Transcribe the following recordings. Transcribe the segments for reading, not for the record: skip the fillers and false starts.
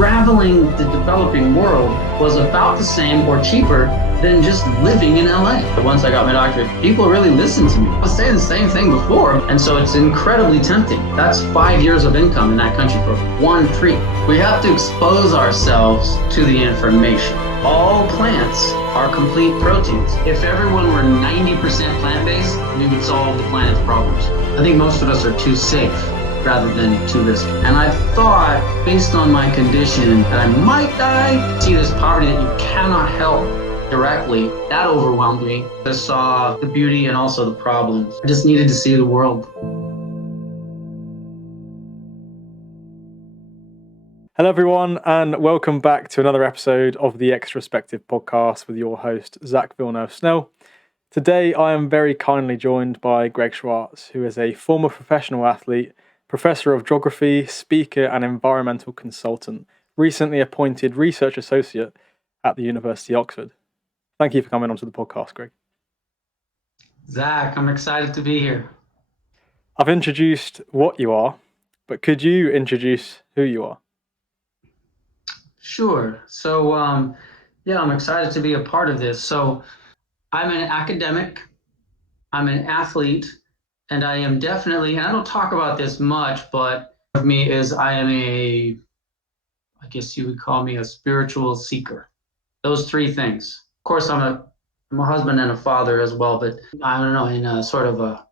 traveling the developing world was about the same or cheaper than just living in LA. Once I got my doctorate, people really listened to me. I was saying the same thing before, and so it's incredibly tempting. That's 5 years of income in that country for one tree. We have to expose ourselves to the information. All plants are complete proteins. If everyone were 90% plant-based, we would solve the planet's problems. I think most of us are too safe rather than too risky. And I thought, based on my condition, that I might die. See this poverty that you cannot help directly, that overwhelmed me. I saw the beauty and also the problems. I just needed to see the world. Hello everyone, and welcome back to another episode of the Extrospective podcast with your host, Zach Villeneuve-Snell. Today I am very kindly joined by Greg Schwartz, who is a former professional athlete, professor of geography, speaker and environmental consultant, recently appointed research associate at the University of Oxford. Thank you for coming onto the podcast, Greg. Zach, I'm excited to be here. I've introduced what you are, but could you introduce who you are? Sure. So, I'm excited to be a part of this. So, I'm an academic, I'm an athlete, and I am definitely, and I don't talk about this much, but of me is I am I guess you would call me a spiritual seeker. Those three things. Of course, I'm a husband and a father as well, but I don't know, in a sort of a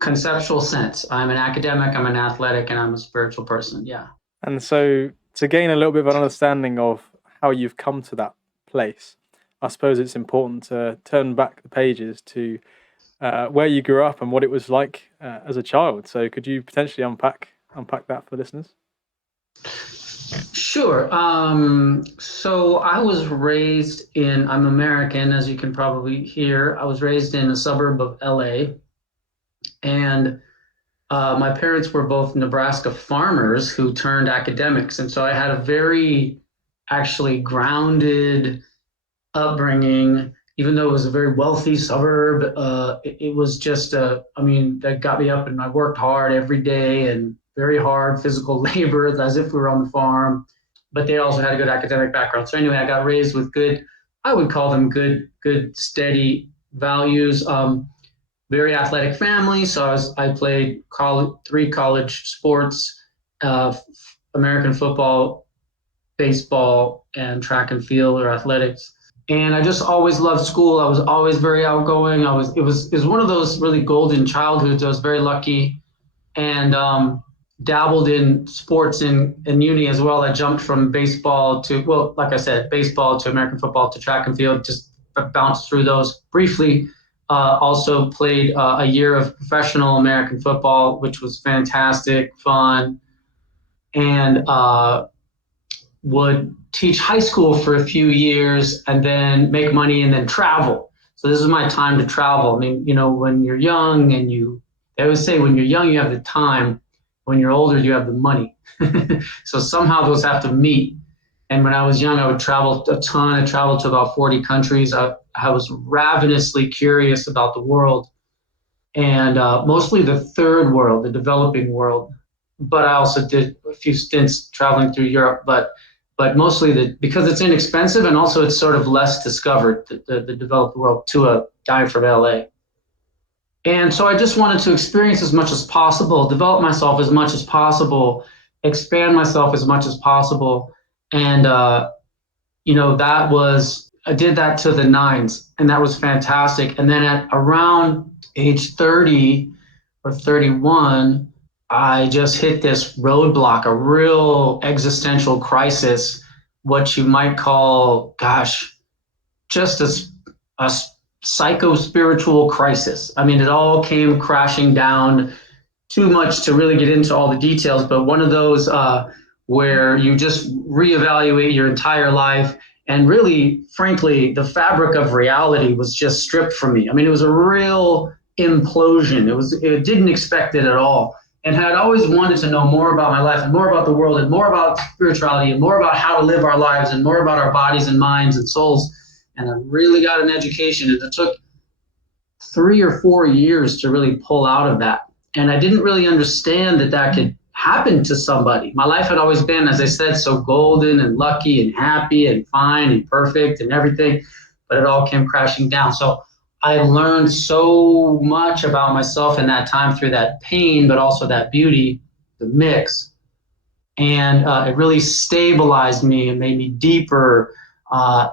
conceptual sense. I'm an academic, I'm an athletic, and I'm a spiritual person, yeah. And so to gain a little bit of an understanding of how you've come to that place, I suppose it's important to turn back the pages to where you grew up and what it was like as a child. So could you potentially unpack that for listeners? Sure. So I was raised I'm American, as you can probably hear. I was raised in a suburb of LA, and my parents were both Nebraska farmers who turned academics. And so I had a very actually grounded upbringing, even though it was a very wealthy suburb. It was just, that got me up, and I worked hard every day and very hard physical labor as if we were on the farm. But they also had a good academic background. So anyway, I got raised with good, I would call them good, steady values. Very athletic family. So I played three college sports, American football, baseball, and track and field or athletics. And I just always loved school. I was always very outgoing. It was one of those really golden childhoods. I was very lucky, and dabbled in sports in uni as well. I jumped from baseball to, well, like I said, baseball to American football to track and field, just bounced through those briefly. Also played a year of professional American football, which was fantastic, fun, and would teach high school for a few years and then make money and then travel. So this is my time to travel. I mean, when you're young they always say when you're young, you have the time. When you're older, you have the money. So somehow those have to meet. And when I was young, I would travel a ton. I traveled to about 40 countries. I was ravenously curious about the world, and mostly the third world, the developing world. But I also did a few stints traveling through Europe, but mostly because it's inexpensive and also it's sort of less discovered, the developed world, to a guy from LA. And so I just wanted to experience as much as possible, develop myself as much as possible, expand myself as much as possible. And, I did that to the nines, and that was fantastic. And then at around age 30 or 31, I just hit this roadblock, a real existential crisis, what you might call, just a psycho-spiritual crisis. I mean, it all came crashing down. Too much to really get into all the details, but one of those where you just reevaluate your entire life. And really, frankly, the fabric of reality was just stripped from me. I mean, it was a real implosion. It didn't expect it at all. And had always wanted to know more about my life and more about the world and more about spirituality and more about how to live our lives and more about our bodies and minds and souls. And I really got an education. And it took 3 or 4 years to really pull out of that. And I didn't really understand that could happened to somebody. My life had always been, as I said, so golden and lucky and happy and fine and perfect and everything, but it all came crashing down. So I learned so much about myself in that time through that pain, but also that beauty, the mix. And it really stabilized me. It made me deeper.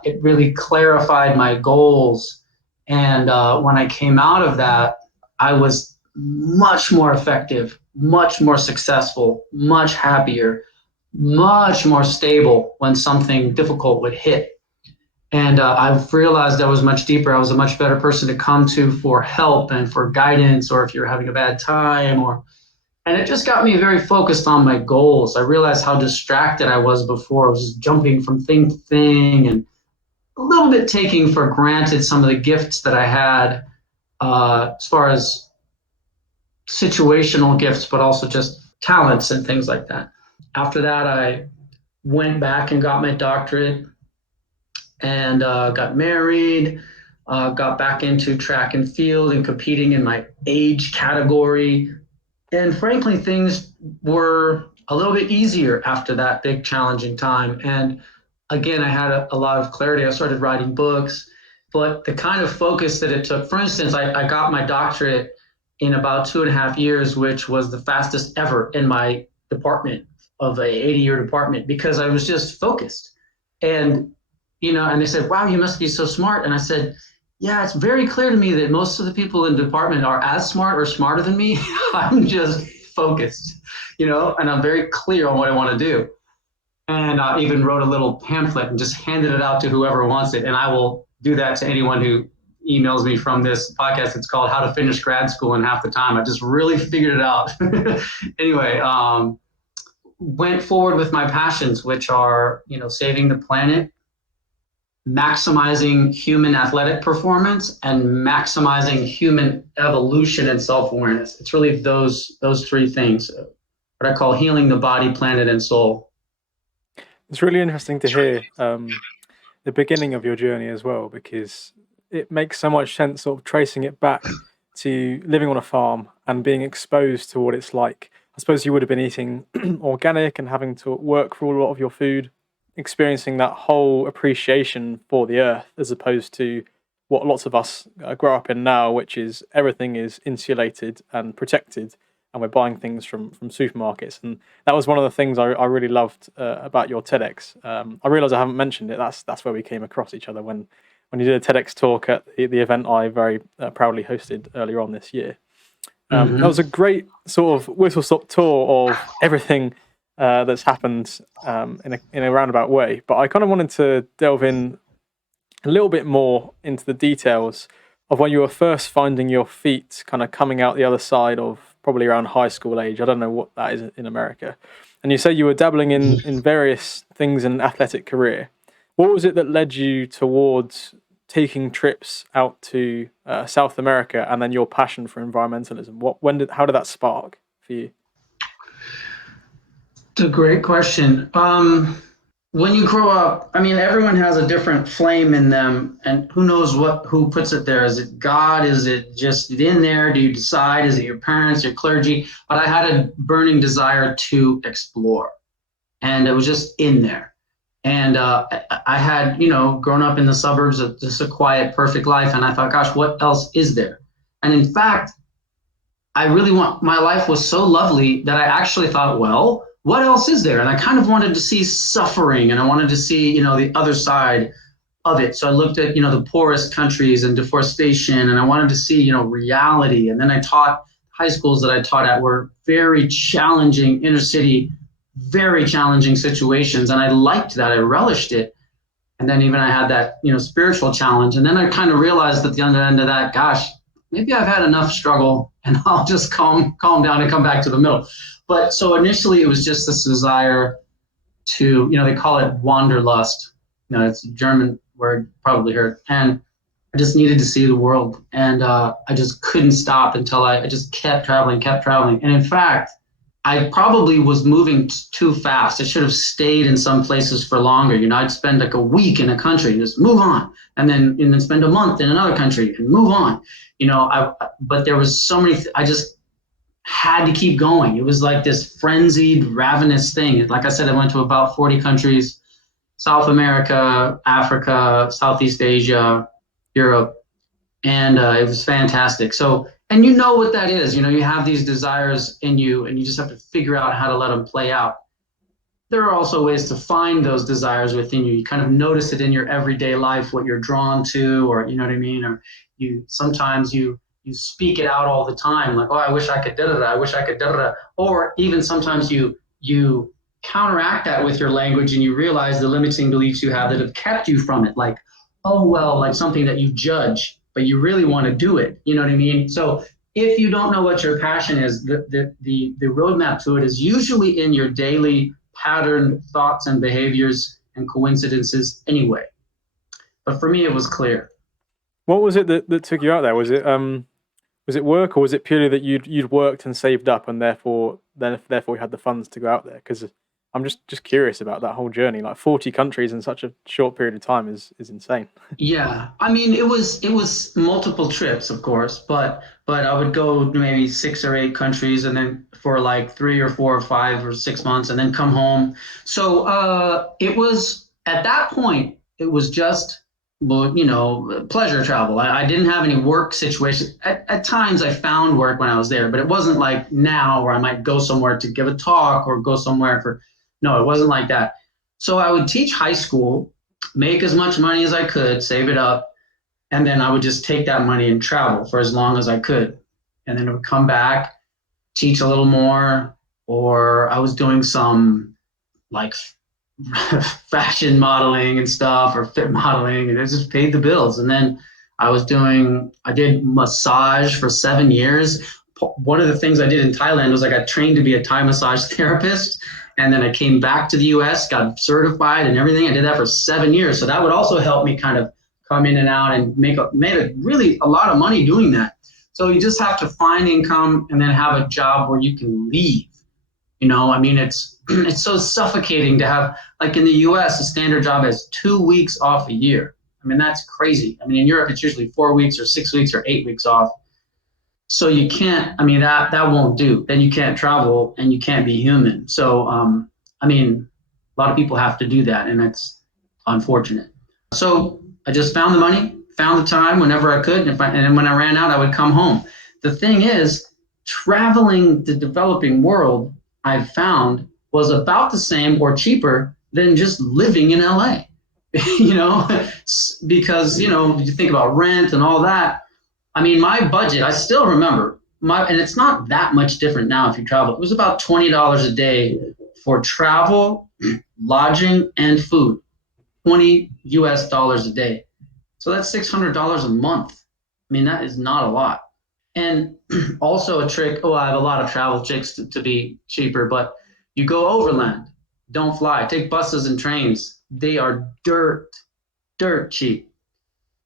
It really clarified my goals. And when I came out of that, I was much more effective, much more successful, much happier, much more stable when something difficult would hit. And I've realized I was much deeper. I was a much better person to come to for help and for guidance, or if you're having a bad time, or and it just got me very focused on my goals. I realized how distracted I was before. I was just jumping from thing to thing and a little bit taking for granted some of the gifts that I had, as far as situational gifts, but also just talents and things like that. After that, I went back and got my doctorate and got married, got back into track and field and competing in my age category. And frankly, things were a little bit easier after that big challenging time. And again, I had a lot of clarity. I started writing books, but the kind of focus that it took, for instance, I got my doctorate in about 2.5 years, which was the fastest ever in my department of a 80-year department, because I was just focused. And, and they said, wow, you must be so smart. And I said, yeah, it's very clear to me that most of the people in the department are as smart or smarter than me. I'm just focused, and I'm very clear on what I want to do. And I even wrote a little pamphlet and just handed it out to whoever wants it. And I will do that to anyone who emails me from this podcast. It's called How to Finish Grad School in Half the Time. I just really figured it out. Anyway, went forward with my passions, which are, saving the planet, maximizing human athletic performance, and maximizing human evolution and self-awareness. It's really those three things, what I call healing the body, planet, and soul. It's really interesting to hear the beginning of your journey as well, because it makes so much sense sort of tracing it back to living on a farm and being exposed to what it's like. I suppose you would have been eating organic and having to work for a lot of your food, experiencing that whole appreciation for the earth, as opposed to what lots of us grow up in now, which is everything is insulated and protected, and we're buying things from supermarkets. And that was one of the things I really loved about your TEDx. I realise I haven't mentioned it. That's where we came across each other when you did a TEDx talk at the event I very proudly hosted earlier on this year. That was a great sort of whistle-stop tour of everything that's happened in a roundabout way. But I kind of wanted to delve in a little bit more into the details of when you were first finding your feet, kind of coming out the other side of probably around high school age. I don't know what that is in America. And you say you were dabbling in various things in an athletic career. What was it that led you towards taking trips out to South America, and then your passion for environmentalism? How did that spark for you? It's a great question. When you grow up, everyone has a different flame in them, and who knows who puts it there? Is it God? Is it just in there? Do you decide? Is it your parents, your clergy? But I had a burning desire to explore, and it was just in there. And I had, grown up in the suburbs of just a quiet, perfect life, and I thought, gosh, what else is there? And in fact, my life was so lovely that I actually thought, well, what else is there? And I kind of wanted to see suffering, and I wanted to see, the other side of it. So I looked at, the poorest countries and deforestation, and I wanted to see, reality. And then I taught high schools that I taught at were very challenging inner city, very challenging situations. And I liked that. I relished it. And then even I had that, spiritual challenge. And then I kind of realized at the other end of that, gosh, maybe I've had enough struggle, and I'll just calm down and come back to the middle. But so initially it was just this desire to, they call it wanderlust. It's a German word, probably heard. And I just needed to see the world. And I just couldn't stop until I just kept traveling. And in fact, I probably was moving too fast. I should have stayed in some places for longer. I'd spend like a week in a country and just move on, and then spend a month in another country and move on. But there was so many. had to keep going. It was like this frenzied, ravenous thing. Like I said, I went to about 40 countries, South America, Africa, Southeast Asia, Europe, and it was fantastic. So, and you know what that is. You have these desires in you, and you just have to figure out how to let them play out. There are also ways to find those desires within you. You kind of notice it in your everyday life, what you're drawn to, or you know what I mean, or you speak it out all the time, like, oh, I wish I could da da da, I wish I could da da da, or even sometimes you counteract that with your language and you realize the limiting beliefs you have that have kept you from it, like, oh well, like something that you judge, but you really want to do it. You know what I mean? So if you don't know what your passion is, the roadmap to it is usually in your daily patterned thoughts and behaviors and coincidences anyway. But for me, it was clear. What was it that took you out there? Was it work, or was it purely that you'd worked and saved up, and therefore you had the funds to go out there? Because I'm just curious about that whole journey. Like 40 countries in such a short period of time is insane. Yeah, I mean, it was multiple trips, of course, but I would go maybe 6 or 8 countries, and then for like 3 or 4 or 5 or 6 months, and then come home. So it was at that point, it was just, well, pleasure travel. I didn't have any work situation. At times, I found work when I was there, but it wasn't like now where I might go somewhere to give a talk or go somewhere for. No, it wasn't like that. So I would teach high school, make as much money as I could, save it up, and then I would just take that money and travel for as long as I could. And then I would come back, teach a little more, or I was doing some like fashion modeling and stuff or fit modeling, and it just paid the bills. And then I did massage for 7 years. One of the things I did in Thailand was I got trained to be a Thai massage therapist. And then I came back to the US, got certified and everything. I did that for 7 years. So that would also help me kind of come in and out and made really a lot of money doing that. So you just have to find income and then have a job where you can leave. I mean, it's so suffocating to have, like in the US, a standard job has 2 weeks off a year. I mean, that's crazy. I mean, in Europe, it's usually 4 weeks or 6 weeks or 8 weeks off. So you can't, I mean, that won't do. Then you can't travel and you can't be human. So, I mean, a lot of people have to do that, and it's unfortunate. So I just found the money, found the time whenever I could, and then when I ran out, I would come home. The thing is, traveling the developing world, I've found, was about the same or cheaper than just living in LA. you know, because you think about rent and all that. I mean, my budget, I still remember and it's not that much different now if you travel. It was about $20 a day for travel, lodging, and food. $20 a day. So that's $600 a month. I mean, that is not a lot. And also a trick, I have a lot of travel tricks to be cheaper, but you go overland, don't fly, take buses and trains. They are dirt cheap.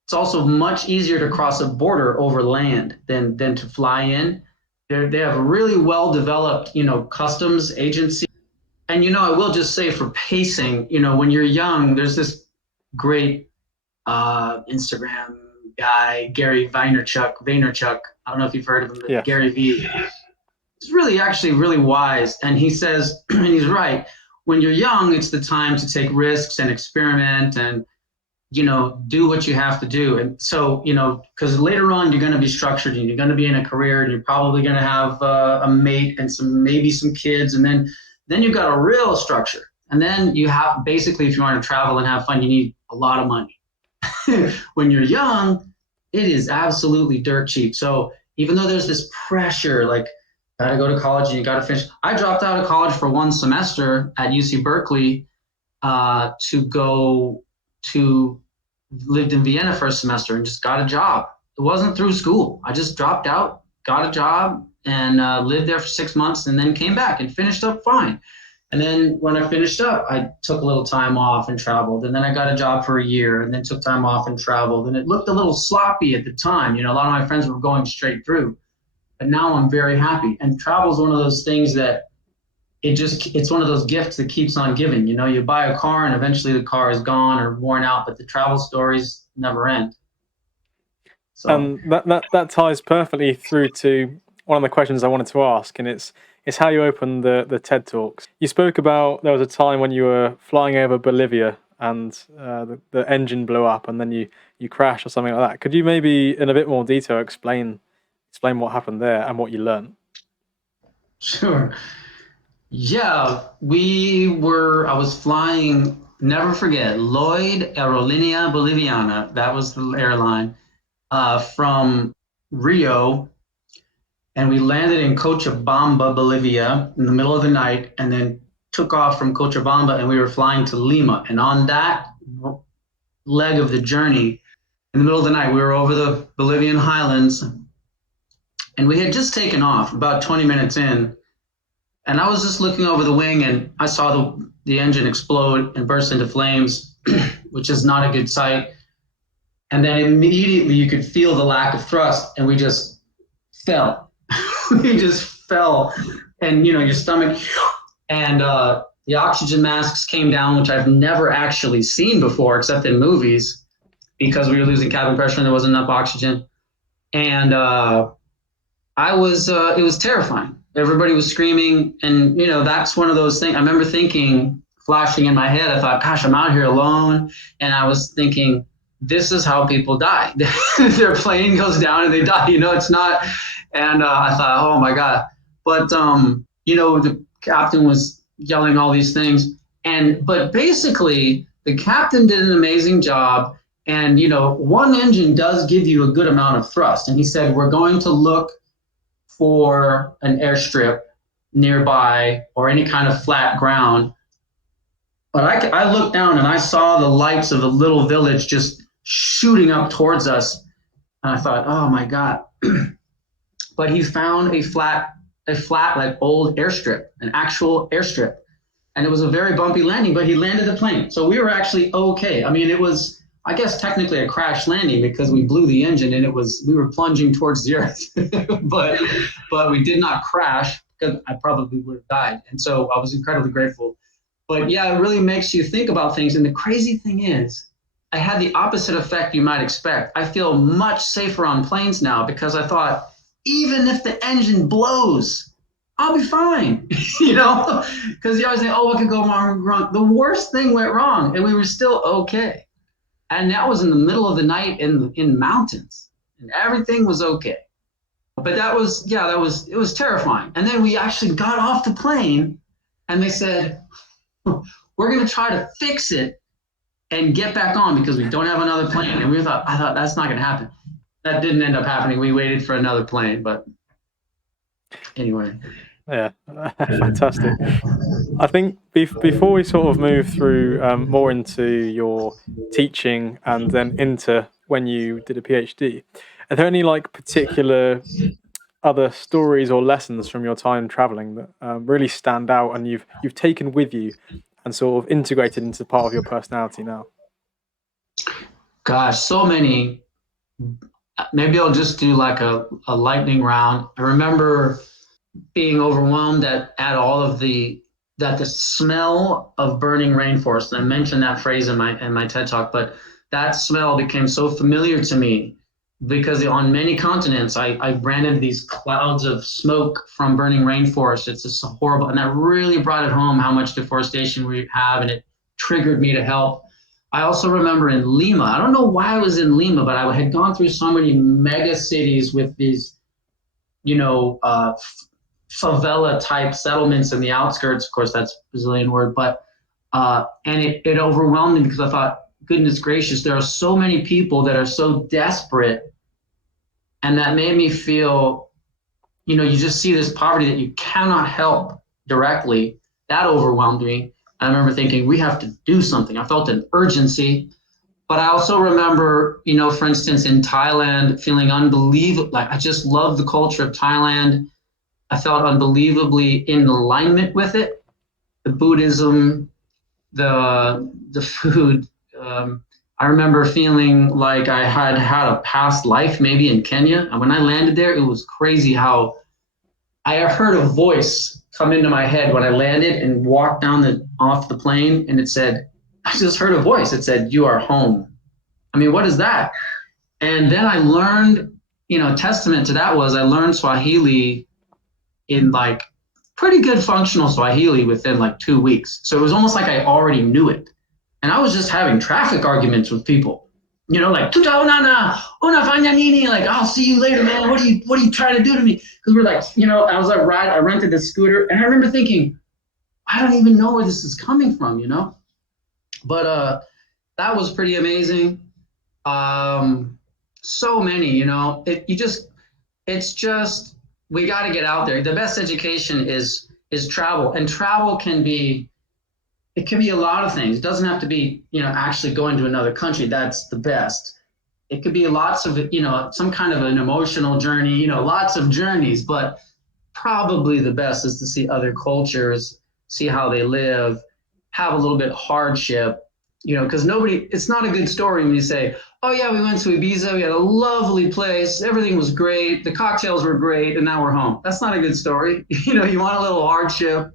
It's also much easier to cross a border over land than to fly in. They have a really well developed, customs agency. And I will just say for pacing, when you're young, there's this great Instagram guy, Gary Vaynerchuk. I don't know if you've heard of him, but Yeah. Gary V. He's really actually really wise, and he says, and he's right. When you're young, it's the time to take risks and experiment and do what you have to do. And so, because later on you're going to be structured and you're going to be in a career and you're probably going to have a mate and maybe some kids. And then you've got a real structure. And then you have, basically, if you want to travel and have fun, you need a lot of money. When you're young, it is absolutely dirt cheap. So even though there's this pressure, like, gotta go to college and you gotta finish. I dropped out of college for one semester at UC Berkeley to go to lived in Vienna for a semester and just got a job. It wasn't through school. I just dropped out, got a job, and lived there for 6 months, and then came back and finished up fine. And then when I finished up, I took a little time off and traveled. And then I got a job for a year and then took time off and traveled. And it looked a little sloppy at the time. A lot of my friends were going straight through. But now I'm very happy. And travel is one of those things that it's one of those gifts that keeps on giving. You buy a car and eventually the car is gone or worn out, but the travel stories never end. So And that ties perfectly through to one of the questions I wanted to ask, and it's how you opened the TED Talks. You spoke about there was a time when you were flying over Bolivia and the engine blew up, and then you crashed or something like that. Could you maybe, in a bit more detail, explain what happened there and what you learned? Sure. Yeah, I was flying, never forget, Lloyd Aerolínea Boliviana. That was the airline from Rio. And we landed in Cochabamba, Bolivia in the middle of the night and then took off from Cochabamba and we were flying to Lima. And on that leg of the journey, in the middle of the night, we were over the Bolivian highlands and we had just taken off about 20 minutes in. And I was just looking over the wing and I saw the engine explode and burst into flames, which is not a good sight. And then immediately you could feel the lack of thrust and we just fell. We just fell. And, your stomach and the oxygen masks came down, which I've never actually seen before except in movies because we were losing cabin pressure and there wasn't enough oxygen. And it was terrifying. Everybody was screaming. And, that's one of those things. I remember thinking, flashing in my head, I thought, gosh, I'm out here alone. And I was thinking, this is how people die. Their plane goes down and they die. It's not. And I thought, oh my God. But, the captain was yelling all these things. But basically, the captain did an amazing job. And, one engine does give you a good amount of thrust. And he said, we're going to look for an airstrip nearby or any kind of flat ground. But I looked down and I saw the lights of the little village just shooting up towards us. And I thought, oh my God. But he found a flat, like old airstrip, an actual airstrip. And it was a very bumpy landing, but he landed the plane. So we were actually okay. I mean, it was, I guess, technically a crash landing because we blew the engine and we were plunging towards the earth. but we did not crash because I probably would have died. And so I was incredibly grateful. But yeah, it really makes you think about things. And the crazy thing is, I had the opposite effect you might expect. I feel much safer on planes now because I thought, even if the engine blows, I'll be fine, because you always think, oh, what could go wrong? The worst thing went wrong and we were still okay. And that was in the middle of the night in mountains and everything was okay. But it was terrifying. And then we actually got off the plane and they said, we're going to try to fix it and get back on because we don't have another plane. And I thought that's not going to happen. That didn't end up happening. We waited for another plane, but anyway. Yeah, fantastic. I think before we sort of move through more into your teaching and then into when you did a PhD, are there any particular other stories or lessons from your time traveling that really stand out and you've taken with you and sort of integrated into part of your personality now? Gosh, so many. Maybe I'll just do like a lightning round. I remember being overwhelmed at all of the smell of burning rainforest. And I mentioned that phrase in my TED talk, but that smell became so familiar to me because on many continents I ran into these clouds of smoke from burning rainforest. It's just horrible. And that really brought it home how much deforestation we have, and it triggered me to help. I also remember in Lima, I don't know why I was in Lima, but I had gone through so many mega cities with these, favela type settlements in the outskirts. Of course, that's a Brazilian word, but and it overwhelmed me because I thought, goodness gracious, there are so many people that are so desperate, and that made me feel, you just see this poverty that you cannot help directly. That overwhelmed me. I remember thinking, we have to do something. I felt an urgency. But I also remember, for instance, in Thailand, feeling unbelievable. Like, I just love the culture of Thailand. I felt unbelievably in alignment with it. The Buddhism, the food. I remember feeling like I had had a past life maybe in Kenya. And when I landed there, it was crazy how I heard a voice come into my head when I landed and walked off the plane, and it said, I just heard a voice. It said, you are home. I mean, what is that? And then I learned testament to that was I learned Swahili in like pretty good functional Swahili within like 2 weeks. So it was almost like I already knew it. And I was just having traffic arguments with people, like tuta onana, una fanya nini, like I'll see you later, man. What are you trying to do to me? Because we're like, I was like I rented the scooter, and I remember thinking, I don't even know where this is coming from, But that was pretty amazing. So many, it's just we got to get out there. The best education is travel, and travel can be a lot of things. It doesn't have to be actually going to another country. That's the best. It could be lots of some kind of an emotional journey. Lots of journeys, but probably the best is to see other cultures, see how they live, have a little bit of hardship. Because it's not a good story when you say, oh yeah, we went to Ibiza, we had a lovely place, everything was great, the cocktails were great, and now we're home. That's not a good story. You want a little hardship.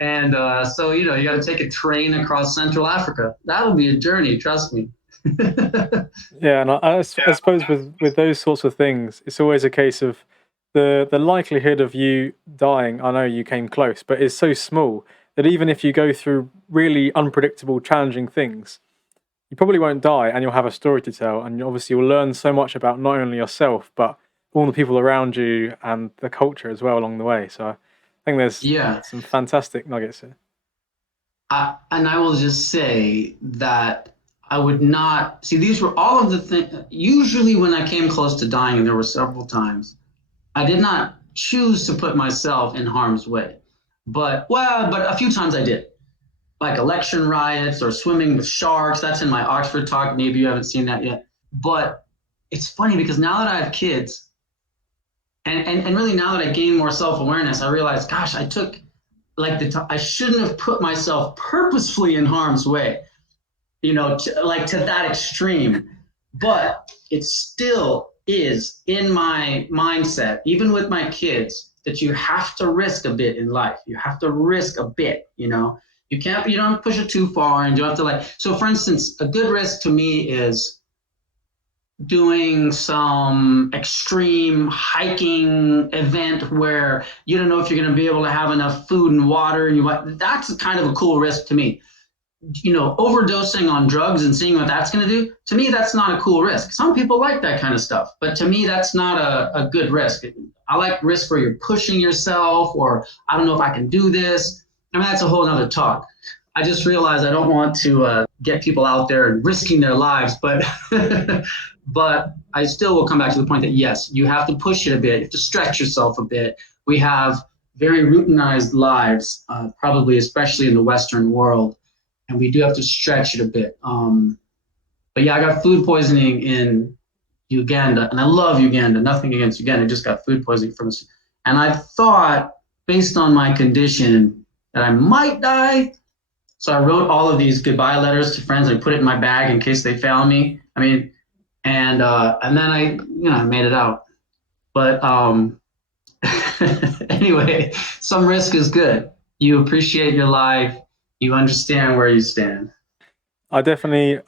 And so, you got to take a train across Central Africa. That'll be a journey, trust me. Yeah, and I suppose with those sorts of things, it's always a case of the likelihood of you dying. I know you came close, but it's so small that even if you go through really unpredictable, challenging things, you probably won't die, and you'll have a story to tell, and obviously you'll learn so much about not only yourself but all the people around you and the culture as well along the way. So I think there's some fantastic nuggets here. And I will just say that I would not see, these were all of the things. Usually when I came close to dying, and there were several times, I did not choose to put myself in harm's way. But a few times I did, like election riots or swimming with sharks. That's in my Oxford talk. Maybe you haven't seen that yet. But it's funny because now that I have kids, and really now that I gain more self-awareness, I realize, gosh, I took I shouldn't have put myself purposefully in harm's way, to that extreme. But it still is in my mindset, even with my kids, that you have to risk a bit in life. You have to risk a bit, you don't push it too far, and you have to so for instance, a good risk to me is doing some extreme hiking event where you don't know if you're going to be able to have enough food and water, and that's kind of a cool risk to me. Overdosing on drugs and seeing what that's going to do, to me, that's not a cool risk. Some people like that kind of stuff, but to me, that's not a good risk. I like risk where you're pushing yourself, or I don't know if I can do this. I mean, that's a whole other talk. I just realized I don't want to get people out there and risking their lives, but but I still will come back to the point that yes, you have to push it a bit, you have to stretch yourself a bit. We have very routinized lives, probably especially in the Western world, and we do have to stretch it a bit. But yeah, I got food poisoning in Uganda, and I love Uganda. Nothing against Uganda, I just got food poisoning from this. And I thought, based on my condition, that I might die. So I wrote all of these goodbye letters to friends. I put it in my bag in case they found me. I mean, and then I made it out. But anyway, some risk is good. You appreciate your life. You understand where you stand. I definitely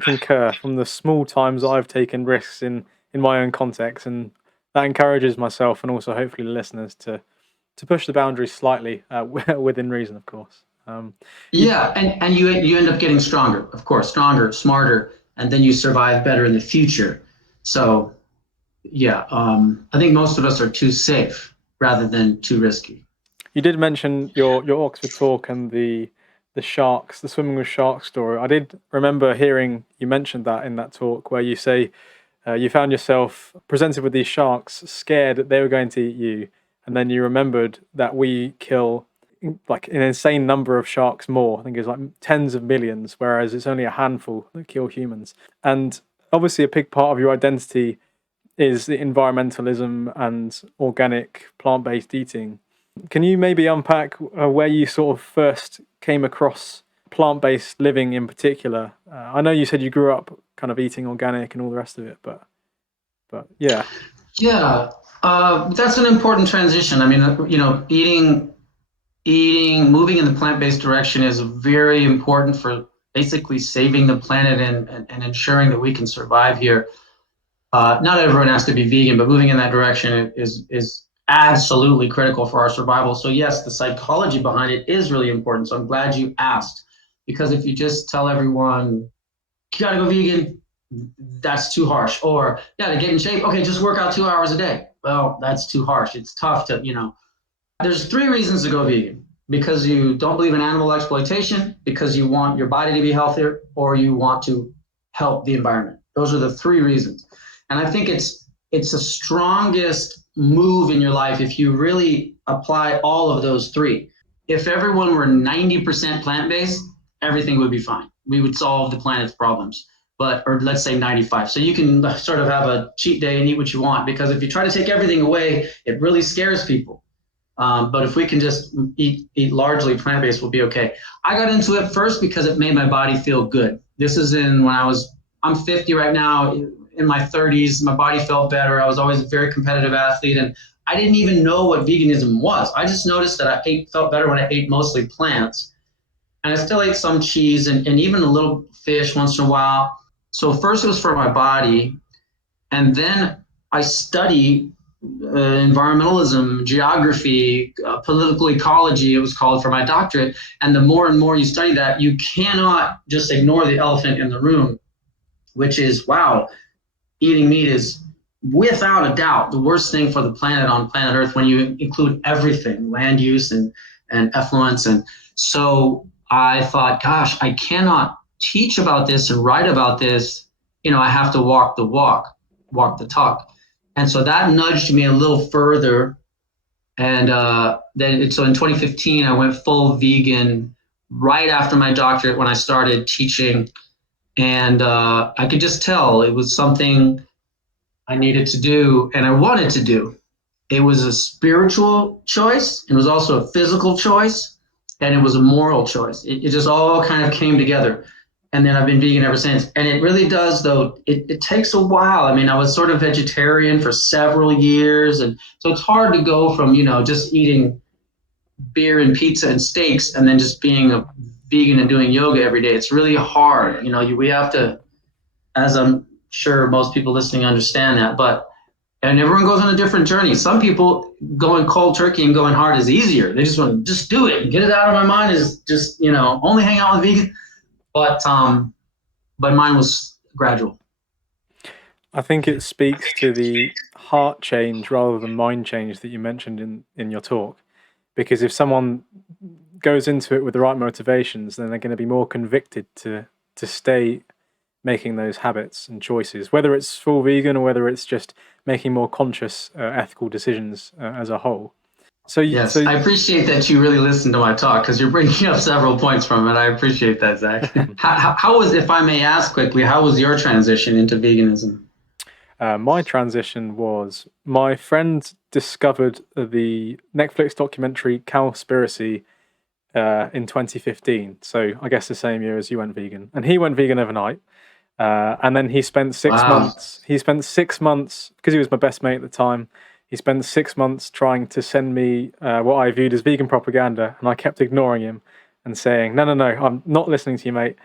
concur. From the small times I've taken risks in my own context, and that encourages myself and also hopefully the listeners to push the boundaries slightly within reason, of course. And you end up getting stronger, of course, stronger, smarter, and then you survive better in the future. So I think most of us are too safe rather than too risky. You did mention your Oxford talk and the sharks, the swimming with sharks story. I did remember hearing you mentioned that in that talk, where you say you found yourself presented with these sharks, scared that they were going to eat you, and then you remembered that we kill like an insane number of sharks more. I think it's like tens of millions, whereas it's only a handful that kill humans. And obviously a big part of your identity is the environmentalism and organic plant-based eating. Can you maybe unpack where you sort of first came across plant-based living in particular? I know you said you grew up kind of eating organic and all the rest of it, but yeah. Yeah, that's an important transition. I mean, moving in the plant-based direction is very important for basically saving the planet and ensuring that we can survive here. Not everyone has to be vegan, but moving in that direction is absolutely critical for our survival. So yes, the psychology behind it is really important. So I'm glad you asked, because if you just tell everyone you gotta go vegan, that's too harsh. Or yeah, to get in shape, okay, just work out 2 hours a day. Well, that's too harsh. It's tough to, there's three reasons to go vegan: because you don't believe in animal exploitation, because you want your body to be healthier, or you want to help the environment. Those are the three reasons. And I think it's the strongest move in your life if you really apply all of those three. If everyone were 90% plant-based, everything would be fine. We would solve the planet's problems. But, or let's say 95. So you can sort of have a cheat day and eat what you want, because if you try to take everything away, it really scares people. But if we can just eat largely plant-based, we'll be okay. I got into it first because it made my body feel good. This is I'm 50 right now. In my 30s, my body felt better. I was always a very competitive athlete, and I didn't even know what veganism was. I just noticed that felt better when I ate mostly plants. And I still ate some cheese and even a little fish once in a while. So first it was for my body, and then I studied environmentalism, geography, political ecology, it was called, for my doctorate. And the more and more you study that, you cannot just ignore the elephant in the room, which is, wow, eating meat is without a doubt the worst thing for the planet on planet Earth when you include everything, land use and effluence. And so I thought, gosh, I cannot teach about this and write about this. I have to walk the walk, walk the talk. And so that nudged me a little further. And so in 2015, I went full vegan right after my doctorate when I started teaching. And I could just tell it was something I needed to do and I wanted to do. It was a spiritual choice. It was also a physical choice, and it was a moral choice. It just all kind of came together. And then I've been vegan ever since. And it really does, though, it takes a while. I mean, I was sort of vegetarian for several years. And so it's hard to go from, just eating beer and pizza and steaks and then just being a vegan and doing yoga every day. It's really hard. We have to, as I'm sure most people listening understand that, and everyone goes on a different journey. Some people going cold turkey and going hard is easier. They just want to just do it, get it out of my mind, is just, only hang out with vegan. But mine was gradual. I think it speaks to the heart change rather than mind change that you mentioned in your talk. Because if someone goes into it with the right motivations, then they're going to be more convicted to stay making those habits and choices, whether it's full vegan or whether it's just making more conscious, ethical decisions as a whole. Yes, I appreciate that you really listened to my talk, because you're bringing up several points from it. I appreciate that, Zach. How was, if I may ask quickly, how was your transition into veganism? My transition was, my friend discovered the Netflix documentary Cowspiracy in 2015. So I guess the same year as you went vegan. And he went vegan overnight. And then he spent 6 months. He spent 6 months, because he was my best mate at the time. He spent 6 months trying to send me what I viewed as vegan propaganda, and I kept ignoring him and saying, no, I'm not listening to you, mate.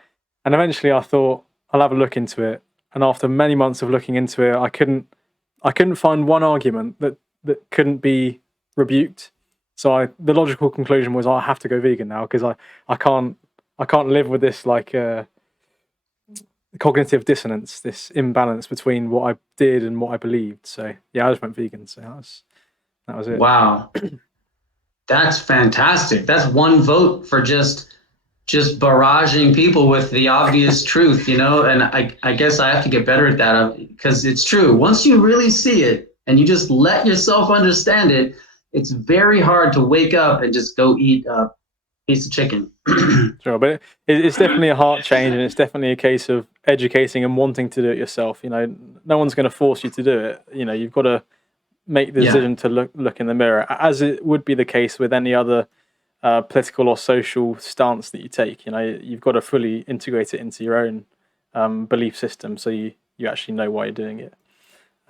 And eventually I thought, I'll have a look into it. And after many months of looking into it, I couldn't find one argument that couldn't be rebuked. So the logical conclusion was, I have to go vegan now, because I can't live with this cognitive dissonance, this imbalance between what I did and what I believed. So yeah, I just went vegan. So that was it. Wow, that's fantastic. That's one vote for just barraging people with the obvious truth, and I guess I have to get better at that, because it's true. Once you really see it and you just let yourself understand it, it's very hard to wake up and just go eat a piece of chicken. Sure, but it's definitely a heart change, and it's definitely a case of educating and wanting to do it yourself. No one's going to force you to do it. You've got to make the decision to look in the mirror, as it would be the case with any other political or social stance that you take. You've got to fully integrate it into your own belief system, so you actually know why you're doing it.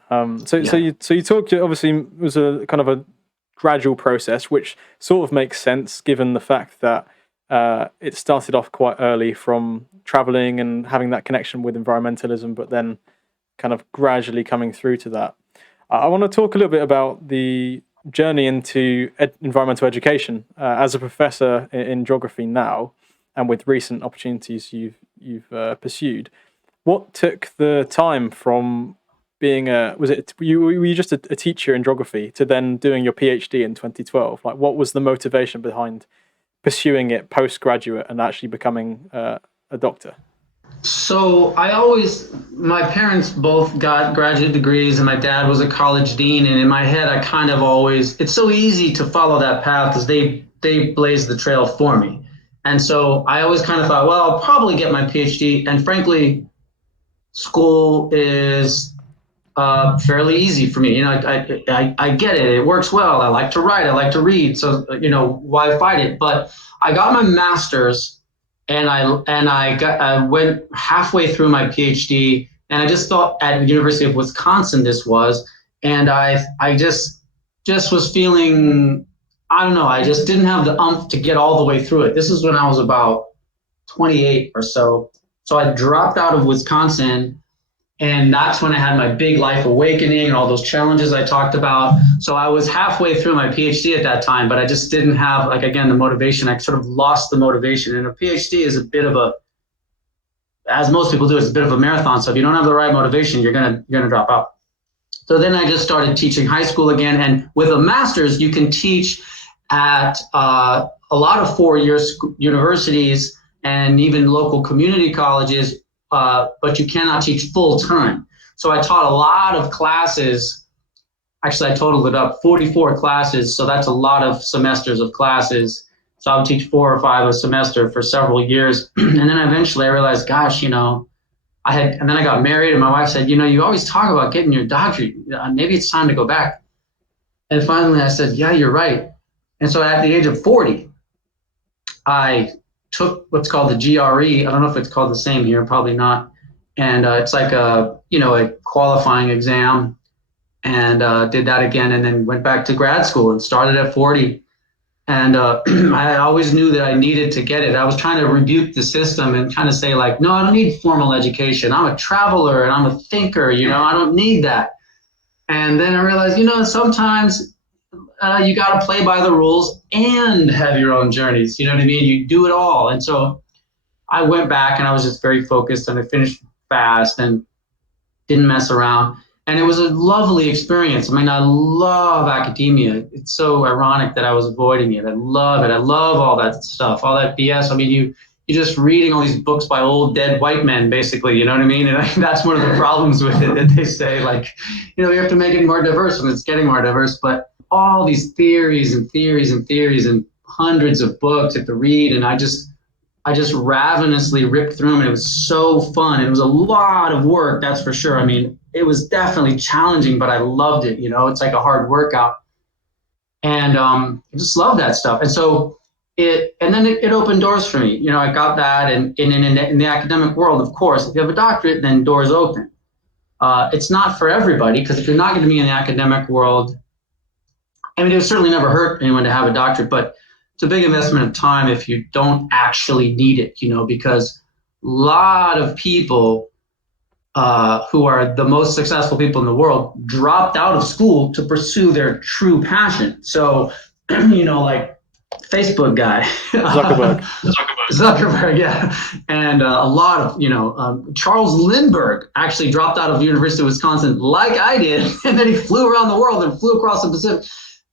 So you talked, obviously it was a kind of a gradual process, which sort of makes sense given the fact that it started off quite early from traveling and having that connection with environmentalism, but then kind of gradually coming through to that. I want to talk a little bit about the journey into environmental education as a professor in geography now, and with recent opportunities you've pursued. What took the time from being were you just a teacher in geography to then doing your PhD in 2012? Like, what was the motivation behind pursuing it postgraduate and actually becoming a doctor? So my parents both got graduate degrees, and my dad was a college dean. And in my head, I kind of always, it's so easy to follow that path because they blazed the trail for me. And so I always kind of thought, well, I'll probably get my PhD. And frankly, school is fairly easy for me. I get it. It works well. I like to write. I like to read. So, why fight it? But I got my master's, and I went halfway through my PhD, and I just thought at the University of Wisconsin this was, and I just was feeling, I don't know. I just didn't have the umph to get all the way through it. This is when I was about 28 or so. So I dropped out of Wisconsin. And that's when I had my big life awakening and all those challenges I talked about. So I was halfway through my PhD at that time, but I just didn't have, like, again, the motivation. I sort of lost the motivation. And a PhD is a bit of a, as most people do, it's a bit of a marathon. So if you don't have the right motivation, you're gonna drop out. So then I just started teaching high school again. And with a master's, you can teach at a lot of four-year universities and even local community colleges, but you cannot teach full time. So I taught a lot of classes. Actually, I totaled it up, 44 classes. So that's a lot of semesters of classes. So I would teach 4 or 5 a semester for several years. And then eventually I realized, gosh, and then I got married, and my wife said, you always talk about getting your doctorate. Maybe it's time to go back. And finally I said, yeah, you're right. And so at the age of 40, I took what's called the GRE. I don't know if it's called the same here, probably not. And it's like a qualifying exam, and did that again, and then went back to grad school and started at 40. And I always knew that I needed to get it. I was trying to rebuke the system and kind of say, like, no, I don't need formal education. I'm a traveler and I'm a thinker, I don't need that. And then I realized, sometimes you got to play by the rules and have your own journeys. You know what I mean? You do it all. And so I went back, and I was just very focused, and I finished fast and didn't mess around. And it was a lovely experience. I mean, I love academia. It's so ironic that I was avoiding it. I love it. I love all that stuff, all that BS. I mean, you're just reading all these books by old dead white men, basically, you know what I mean? And that's one of the problems with it, that they say, like, you have to make it more diverse, and it's getting more diverse. But all these theories and hundreds of books to read, and I just ravenously ripped through them, and it was so fun. It was a lot of work, that's for sure. I mean, it was definitely challenging, but I loved it. It's like a hard workout, and I just love that stuff. And so it opened doors for me. I got that, and in the academic world, of course, if you have a doctorate, then doors open. It's not for everybody, because if you're not going to be in the academic world, I mean, it would certainly never hurt anyone to have a doctorate, but it's a big investment of time if you don't actually need it, because a lot of people who are the most successful people in the world dropped out of school to pursue their true passion. So, like Facebook guy. Zuckerberg, yeah. And a lot of, Charles Lindbergh actually dropped out of the University of Wisconsin like I did, and then he flew around the world and flew across the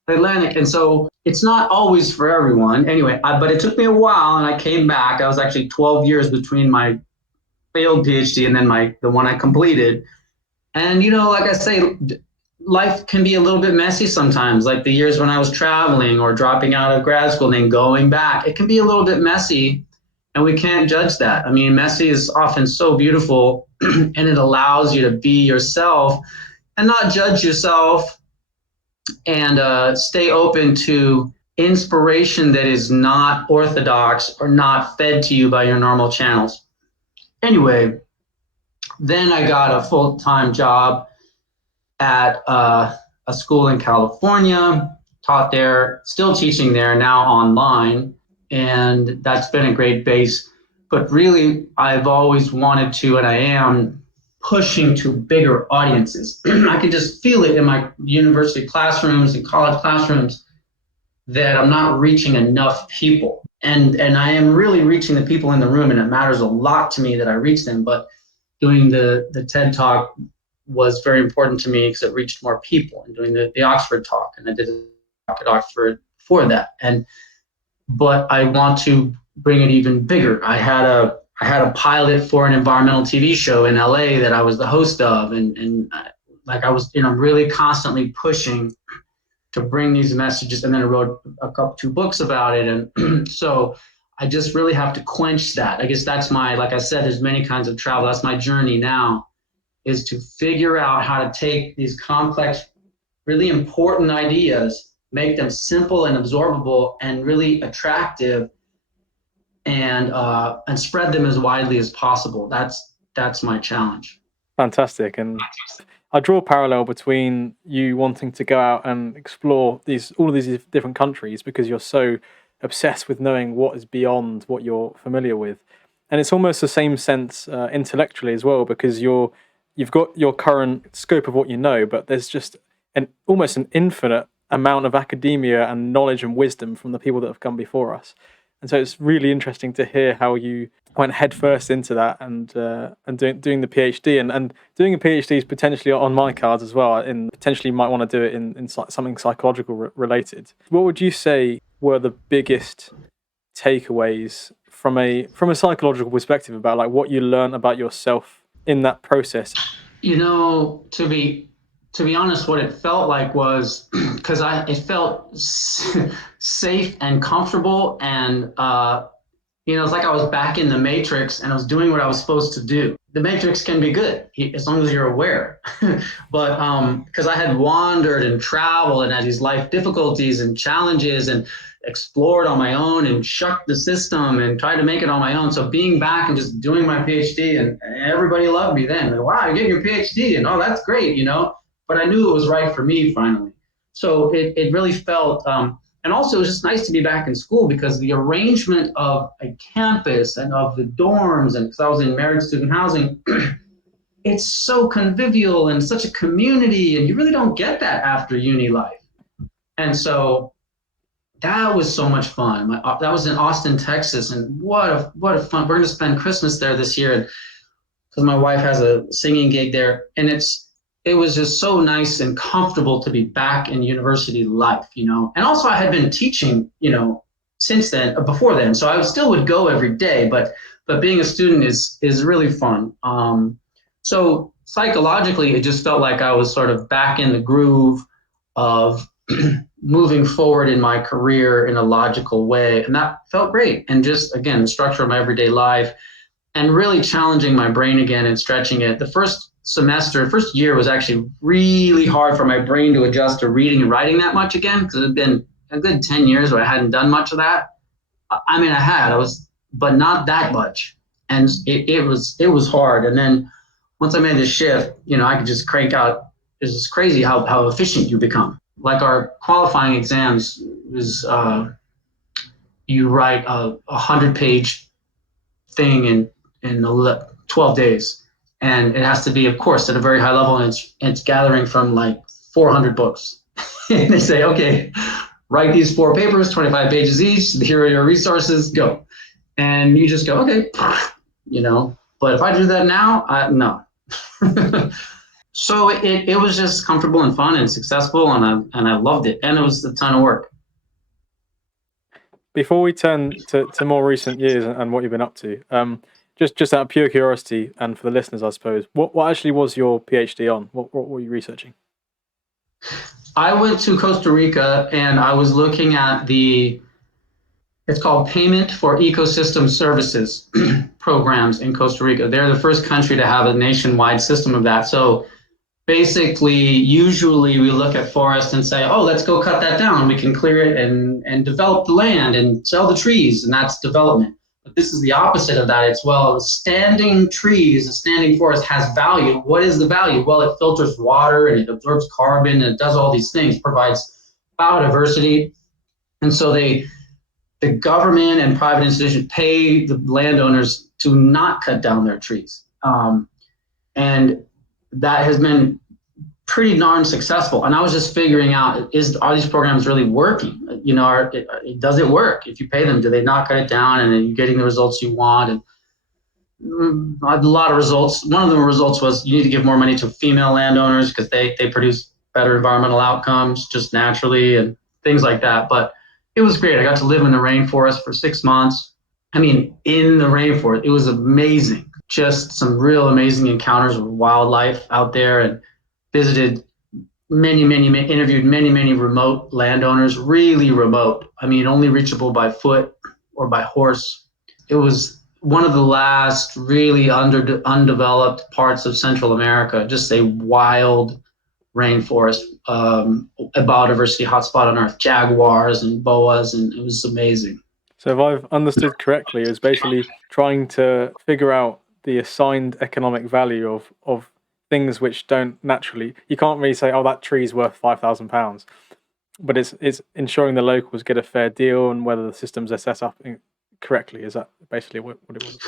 Atlantic. And so it's not always for everyone. Anyway, but it took me a while, and I came back. I was actually 12 years between my failed PhD and then the one I completed. And, like I say, life can be a little bit messy sometimes, like the years when I was traveling or dropping out of grad school and then going back. It can be a little bit messy, and we can't judge that. I mean, messy is often so beautiful, and it allows you to be yourself and not judge yourself, and stay open to inspiration that is not orthodox or not fed to you by your normal channels. Anyway, then I got a full-time job at a school in California, taught there, still teaching there, now online, and that's been a great base. But really, I've always wanted to, and I am pushing to bigger audiences. I could just feel it in my university classrooms and college classrooms that I'm not reaching enough people. And I am really reaching the people in the room, and it matters a lot to me that I reach them. But doing the TED Talk was very important to me because it reached more people, and doing the Oxford Talk, and I did a talk at Oxford for that. But I want to bring it even bigger. I had a pilot for an environmental TV show in LA that I was the host of, and like I was, really constantly pushing to bring these messages. And then I wrote two books about it, and so I just really have to quench that. I guess that's like I said, there's many kinds of travel. That's my journey now, is to figure out how to take these complex, really important ideas, make them simple and absorbable and really attractive, and spread them as widely as possible. That's my challenge. Fantastic. And I draw a parallel between you wanting to go out and explore all of these different countries because you're so obsessed with knowing what is beyond what you're familiar with. And it's almost the same sense intellectually as well, because you've got your current scope of what you know, but there's just almost an infinite amount of academia and knowledge and wisdom from the people that have come before us. And so it's really interesting to hear how you went headfirst into that and doing the PhD and doing a PhD is potentially on my cards as well. And potentially you might want to do it in something psychological related. What would you say were the biggest takeaways from a psychological perspective about like what you learned about yourself in that process? To be honest, what it felt like was because it felt safe and comfortable, and it's like I was back in the Matrix and I was doing what I was supposed to do. The Matrix can be good as long as you're aware, but because I had wandered and traveled and had these life difficulties and challenges and explored on my own and shucked the system and tried to make it on my own. So being back and just doing my PhD, and everybody loved me then. Like, wow, you're getting your PhD, and oh, that's great, But I knew it was right for me finally. So it really felt, and also it was just nice to be back in school because the arrangement of a campus and of the dorms, and because I was in married student housing, it's so convivial and such a community, and you really don't get that after uni life. And so that was so much fun. That was in Austin, Texas, and what a fun. We're going to spend Christmas there this year because my wife has a singing gig there, and it was just so nice and comfortable to be back in university life, And also I had been teaching, since then, before then, so I still would go every day, but being a student is really fun. So psychologically, it just felt like I was sort of back in the groove of moving forward in my career in a logical way. And that felt great. And just, again, the structure of my everyday life and really challenging my brain again and stretching it. The first year was actually really hard for my brain to adjust to reading and writing that much again, because it had been a good 10 years where I hadn't done much of that. I mean, but not that much. And it was hard. And then once I made the shift, I could just crank out. It's just crazy how efficient you become. Like our qualifying exams is you write a 100-page thing in 12 days. And it has to be, of course, at a very high level, and it's gathering from like 400 books. And they say, okay, write these 4 papers, 25 pages each. Here are your resources, go. And you just go, okay, But if I do that now, no. So it was just comfortable and fun and successful, and I loved it, and it was a ton of work. Before we turn to more recent years and what you've been up to, just out of pure curiosity, and for the listeners, I suppose, what actually was your PhD on? What were you researching? I went to Costa Rica, and I was looking at it's called Payment for Ecosystem Services programs in Costa Rica. They're the first country to have a nationwide system of that. So basically, usually we look at forest and say, oh, let's go cut that down. We can clear it and develop the land and sell the trees, and that's development. But this is the opposite of that. It's, well, standing trees, a standing forest has value. What is the value? Well, it filters water and it absorbs carbon and it does all these things, provides biodiversity. And so the government and private institutions pay the landowners to not cut down their trees. And that has been pretty darn successful. And I was just figuring out, are these programs really working? Does it work? If you pay them, do they not cut it down, and are you getting the results you want? And I had a lot of results. One of the results was you need to give more money to female landowners because they produce better environmental outcomes just naturally and things like that. But it was great. I got to live in the rainforest for 6 months. I mean, in the rainforest, it was amazing. Just some real amazing encounters with wildlife out there, and visited interviewed many remote landowners, really remote. I mean, only reachable by foot or by horse. It was one of the last really undeveloped parts of Central America, just a wild rainforest, a biodiversity hotspot on Earth, jaguars and boas, and it was amazing. So if I've understood correctly, it was basically trying to figure out the assigned economic value of things which don't naturally, you can't really say, oh, that tree's worth £5,000, but it's ensuring the locals get a fair deal and whether the systems are set up correctly. Is that basically what it was?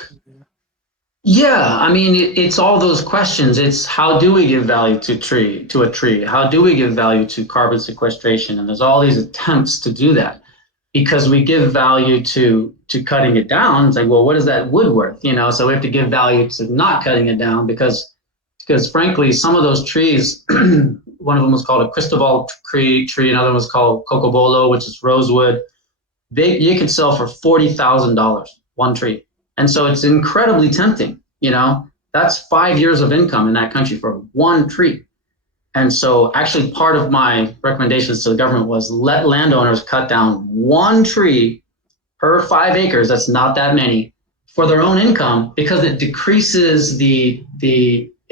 Yeah, I mean, it's all those questions. It's how do we give value to a tree? How do we give value to carbon sequestration? And there's all these attempts to do that because we give value to cutting it down. It's like, well, what is that wood worth? So we have to give value to not cutting it down because frankly, some of those trees, one of them was called a Cristobal tree, another one was called Cocobolo, which is rosewood. You could sell for $40,000 one tree. And so it's incredibly tempting, that's 5 years of income in that country for one tree. And so actually part of my recommendations to the government was let landowners cut down one tree per 5 acres. That's not that many for their own income, because it decreases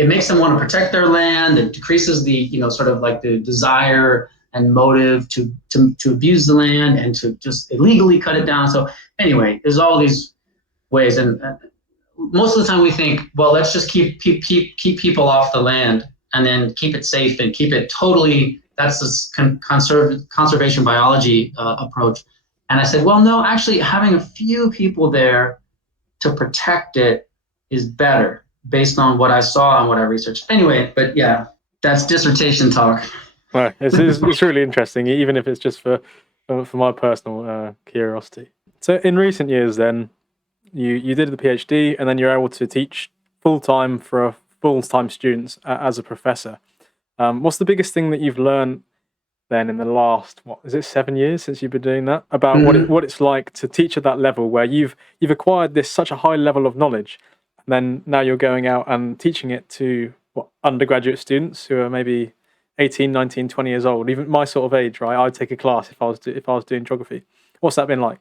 it makes them want to protect their land. It decreases the, sort of like the desire and motive to abuse the land and to just illegally cut it down. So anyway, there's all these ways, and most of the time we think, well, let's just keep people off the land and then keep it safe and keep it totally. That's this conservation biology approach. And I said, well, no, actually having a few people there to protect it is better based on what I saw and what I researched. Anyway, but yeah, that's dissertation talk. Well, it's really interesting, even if it's just for my personal curiosity. So in recent years then, you did the PhD and then you're able to teach full-time for full-time students as a professor. What's the biggest thing that you've learned then in the last, 7 years since you've been doing that, about what it's like to teach at that level where you've acquired such a high level of knowledge, and then now you're going out and teaching it to undergraduate students who are maybe 18, 19, 20 years old, even my sort of age, right? I'd take a class if I was doing geography. What's that been like?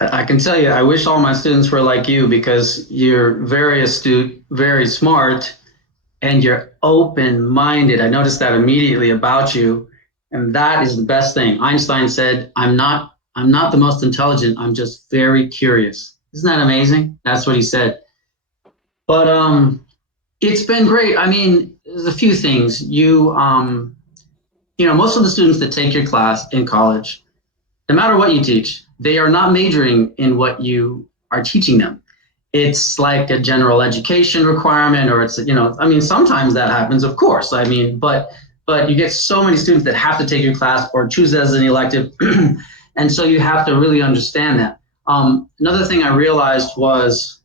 I can tell you, I wish all my students were like you, because you're very astute, very smart, and you're open-minded. I noticed that immediately about you, and that is the best thing. Einstein said, I'm not the most intelligent, I'm just very curious. Isn't that amazing? That's what he said. But it's been great. I mean, there's a few things. Most of the students that take your class in college, no matter what you teach, they are not majoring in what you are teaching them. It's like a general education requirement, or it's, sometimes that happens, of course. But you get so many students that have to take your class or choose it as an elective. And so you have to really understand that. Another thing I realized was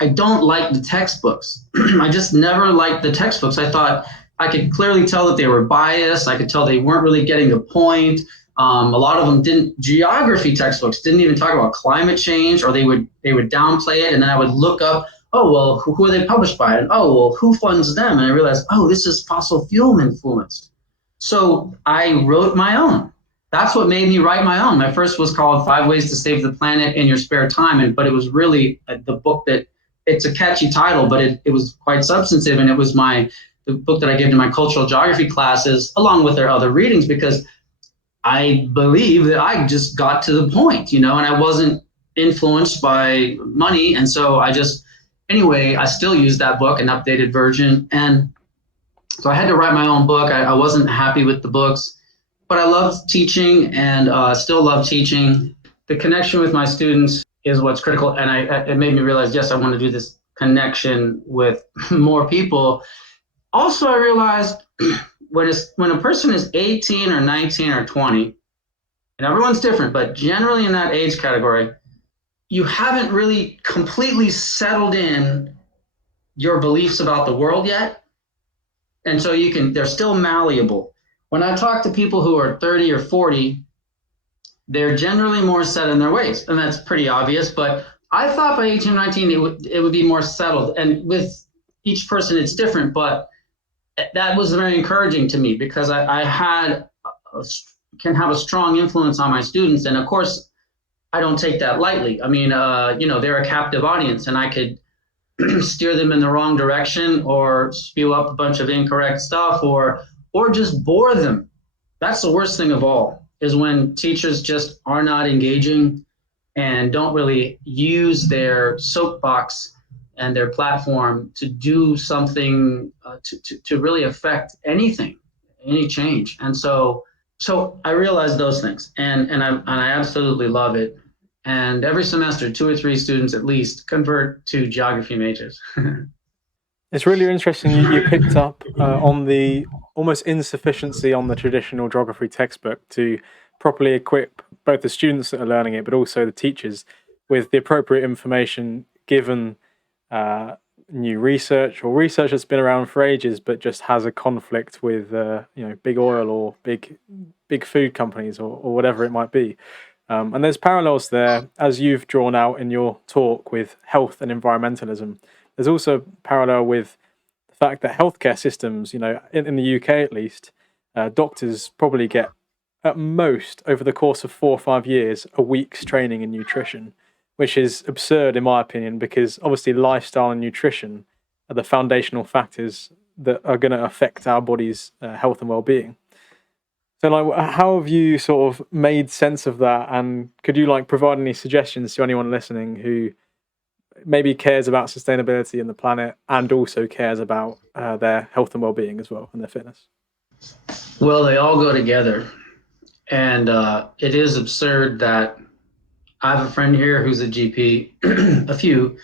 I don't like the textbooks. I just never liked the textbooks. I thought I could clearly tell that they were biased. I could tell they weren't really getting the point. A lot of them didn't. Geography textbooks didn't even talk about climate change, or they would downplay it. And then I would look up, oh, well, who are they published by? And oh, well, who funds them? And I realized, oh, this is fossil fuel influenced. So I wrote my own. That's what made me write my own. My first was called 5 Ways to Save the Planet in Your Spare Time. But it was really the book that, it's a catchy title, but it was quite substantive. And it was the book that I gave to my cultural geography classes, along with their other readings, because I believe that I just got to the point, and I wasn't influenced by money. And so I still use that book, an updated version. And so I had to write my own book. I wasn't happy with the books, but I loved teaching and still love teaching. The connection with my students is what's critical. And it made me realize, yes, I want to do this connection with more people. Also, I realized when a person is 18 or 19 or 20, and everyone's different, but generally in that age category, you haven't really completely settled in your beliefs about the world yet. And so they're still malleable. When I talk to people who are 30 or 40, they're generally more set in their ways. And that's pretty obvious, but I thought by 18, 19, it would be more settled. And with each person, it's different, but that was very encouraging to me because I can have a strong influence on my students. And of course, I don't take that lightly. I mean, they're a captive audience, and I could steer them in the wrong direction or spew up a bunch of incorrect stuff or just bore them. That's the worst thing of all, is when teachers just are not engaging and don't really use their soapbox and their platform to do something to really affect anything, any change. And so I realized those things, and I absolutely love it. And every semester, 2 or 3 students at least convert to geography majors. It's really interesting you picked up on the almost insufficiency on the traditional geography textbook to properly equip both the students that are learning it, but also the teachers with the appropriate information given new research or research that's been around for ages, but just has a conflict with big oil or big food companies or whatever it might be. And there's parallels there, as you've drawn out in your talk with health and environmentalism. There's also a parallel with the fact that healthcare systems, in the UK at least, doctors probably get at most over the course of 4 or 5 years a week's training in nutrition, which is absurd in my opinion, because obviously lifestyle and nutrition are the foundational factors that are going to affect our body's health and well-being. So, how have you sort of made sense of that? And could you provide any suggestions to anyone listening who maybe cares about sustainability and the planet, and also cares about their health and well-being as well, and their fitness? Well, they all go together, and it is absurd that I have a friend here who's a GP, a few,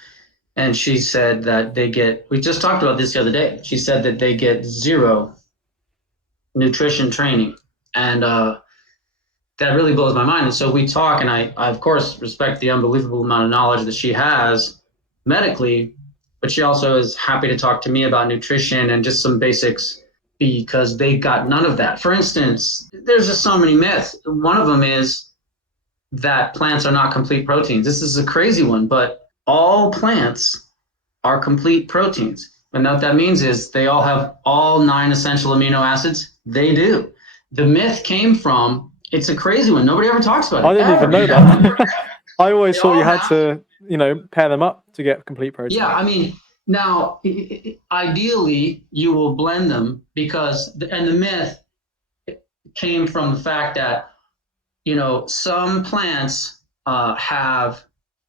and she said that we just talked about this the other day. She said that they get 0 nutrition training. And that really blows my mind. And so we talk, and I of course respect the unbelievable amount of knowledge that she has medically, but she also is happy to talk to me about nutrition and just some basics, because they got none of that. For instance, there's just so many myths. One of them is that plants are not complete proteins. This is a crazy one, but all plants are complete proteins. And what that means is they all have all 9 essential amino acids. They do. The myth came from, it's a crazy one. Nobody ever talks about it. I didn't even know that. I always thought you had to, pair them up to get complete protein. Yeah, I mean, now, ideally, you will blend them and the myth came from the fact that, some plants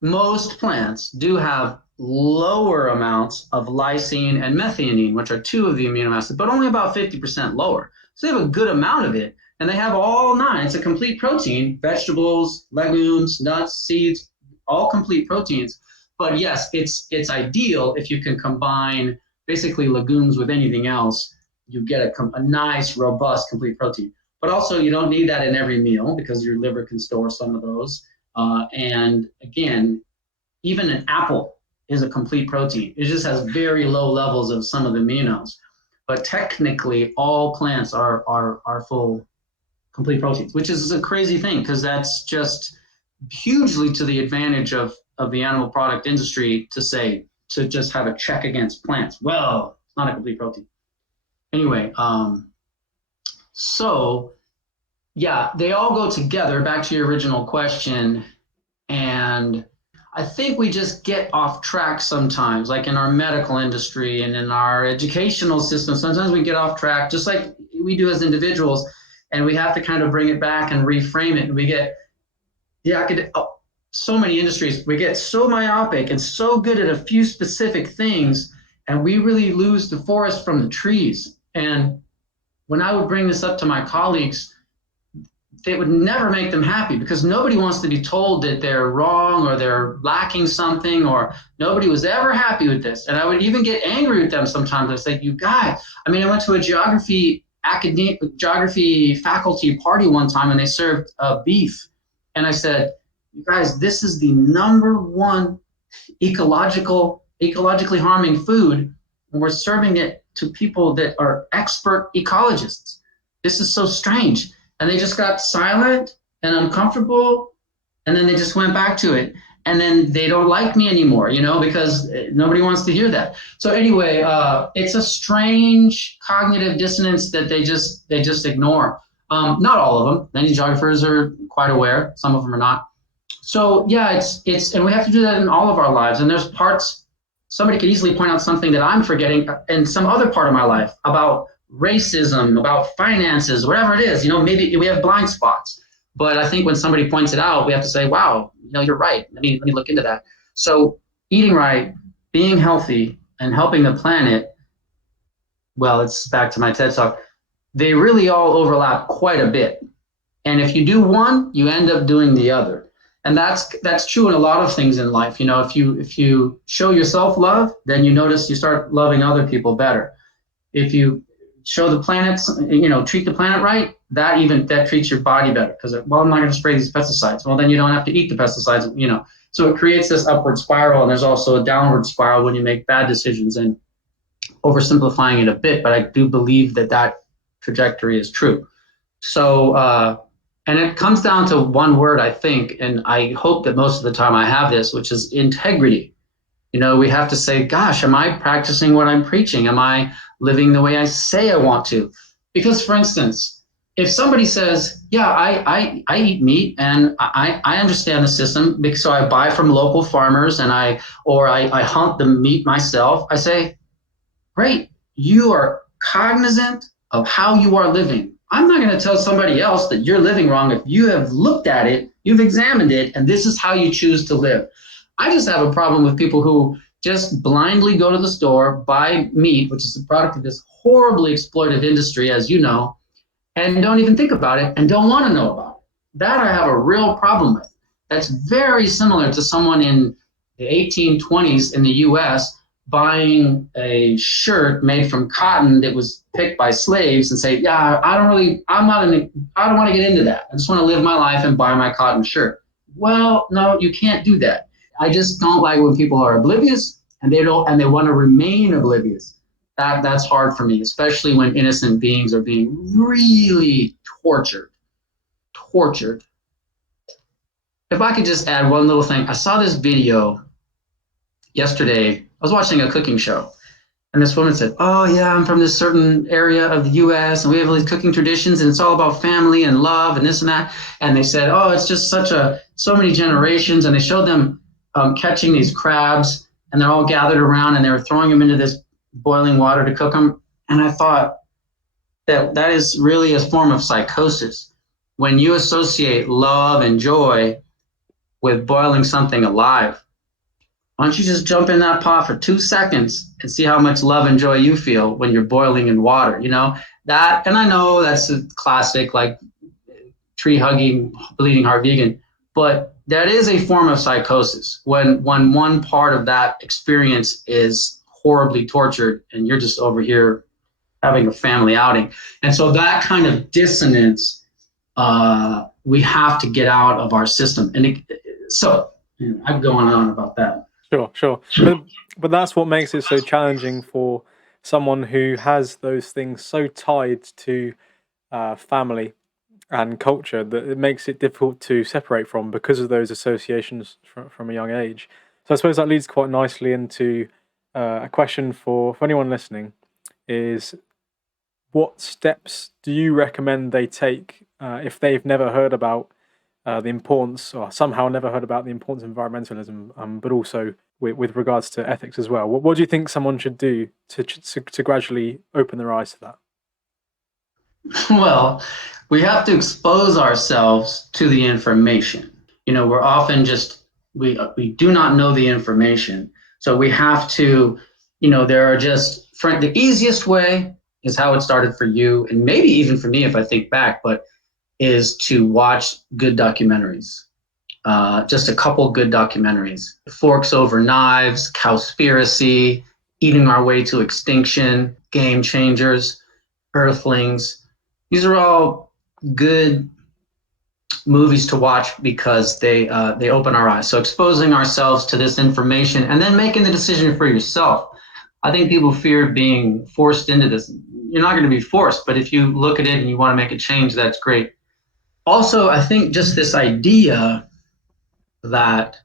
most plants do have lower amounts of lysine and methionine, which are 2 of the amino acids, but only about 50% lower. So they have a good amount of it, and they have all 9. It's a complete protein: vegetables, legumes, nuts, seeds, all complete proteins. But yes, it's ideal if you can combine basically legumes with anything else. You get a nice, robust, complete protein. But also, you don't need that in every meal, because your liver can store some of those. And again, even an apple is a complete protein. It just has very low levels of some of the aminos. But technically, all plants are full complete proteins, which is a crazy thing, because that's just hugely to the advantage of the animal product industry to just have a check against plants. Well, it's not a complete protein. Anyway, so yeah, they all go together. Back to your original question, and I think we just get off track sometimes, like in our medical industry and in our educational system. Sometimes we get off track, just like we do as individuals, and we have to kind of bring it back and reframe it. And we get so many industries, we get so myopic and so good at a few specific things, and we really lose the forest from the trees. And when I would bring this up to my colleagues, it would never make them happy because nobody wants to be told that they're wrong or they're lacking something, or nobody was ever happy with this. And I would even get angry with them sometimes. I say, you guys, I mean, I went to a geography faculty party one time and they served beef. And I said, you guys, this is the number one ecologically harming food, and we're serving it to people that are expert ecologists. This is so strange. And they just got silent and uncomfortable, and then they just went back to it. And then they don't like me anymore, because nobody wants to hear that. So anyway, it's a strange cognitive dissonance that they just ignore. Not all of them. Many geographers are quite aware. Some of them are not. So yeah, it's and we have to do that in all of our lives. And there's parts, somebody could easily point out something that I'm forgetting in some other part of my life about racism, about finances, whatever it is. Maybe we have blind spots. But I think when somebody points it out, we have to say, wow, you're right. Let me look into that. So eating right, being healthy, and helping the planet, well, it's back to my TED Talk. They really all overlap quite a bit. And if you do one, you end up doing the other. And that's true in a lot of things in life. If you show yourself love, then you notice you start loving other people better. If you show the planets, treat the planet right, that treats your body better, because, well, I'm not going to spray these pesticides. Well, then you don't have to eat the pesticides, So it creates this upward spiral, and there's also a downward spiral when you make bad decisions, and oversimplifying it a bit, but I do believe that trajectory is true. So, and it comes down to one word, I think, and I hope that most of the time I have this, which is integrity. We have to say, gosh, am I practicing what I'm preaching? Am I living the way I say I want to? Because, for instance, if somebody says, yeah, I eat meat and I understand the system, because so I buy from local farmers and I hunt the meat myself, I say, great, you are cognizant of how you are living. I'm not going to tell somebody else that you're living wrong if you have looked at it, you've examined it, and this is how you choose to live. I just have a problem with people who just blindly go to the store, buy meat, which is the product of this horribly exploitive industry, as you know, and don't even think about it and don't want to know about it. That I have a real problem with. That's very similar to someone in the 1820s in the US buying a shirt made from cotton that was picked by slaves and say, yeah, I don't want to get into that. I just want to live my life and buy my cotton shirt. Well, no, you can't do that. I just don't like when people are oblivious and they want to remain oblivious. That's hard for me, especially when innocent beings are being really tortured. If I could just add one little thing. I saw this video yesterday. I was watching a cooking show, and this woman said, oh yeah, I'm from this certain area of the US and we have all these cooking traditions and it's all about family and love and this and that. And they said, oh, it's just so many generations. And they showed them catching these crabs, and they're all gathered around and they were throwing them into this boiling water to cook them. And I thought that is really a form of psychosis. When you associate love and joy with boiling something alive, why don't you just jump in that pot for 2 seconds and see how much love and joy you feel when you're boiling in water, that, and I know that's a classic, like tree hugging, bleeding heart vegan, but that is a form of psychosis when one part of that experience is horribly tortured and you're just over here having a family outing. And so that kind of dissonance, we have to get out of our system. And I'm going on about that. Sure. But that's what makes it so challenging for someone who has those things so tied to family and culture that it makes it difficult to separate from because of those associations from a young age. So I suppose that leads quite nicely into a question for anyone listening is, what steps do you recommend they take if they've never heard about the importance, or somehow never heard about the importance of environmentalism, but also with regards to ethics as well? What do you think someone should do to gradually open their eyes to that? Well, we have to expose ourselves to the information. We're often we do not know the information. So we have to, there are the easiest way is how it started for you, and maybe even for me if I think back, but is to watch good documentaries. Just a couple good documentaries. Forks Over Knives, Cowspiracy, Eating Our Way to Extinction, Game Changers, Earthlings. These are all good movies to watch because they open our eyes. So exposing ourselves to this information and then making the decision for yourself. I think people fear being forced into this. You're not going to be forced, but if you look at it and you want to make a change, that's great. Also, I think just this idea that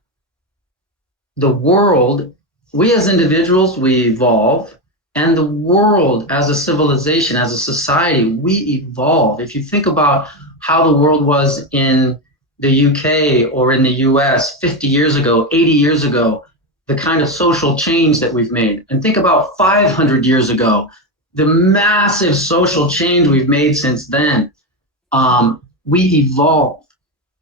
the world, we as individuals, we evolve, and the world as a civilization, as a society, we evolve. If you think about how the world was in the UK or in the US 50 years ago, 80 years ago, the kind of social change that we've made, and think about 500 years ago, the massive social change we've made since then. We evolve.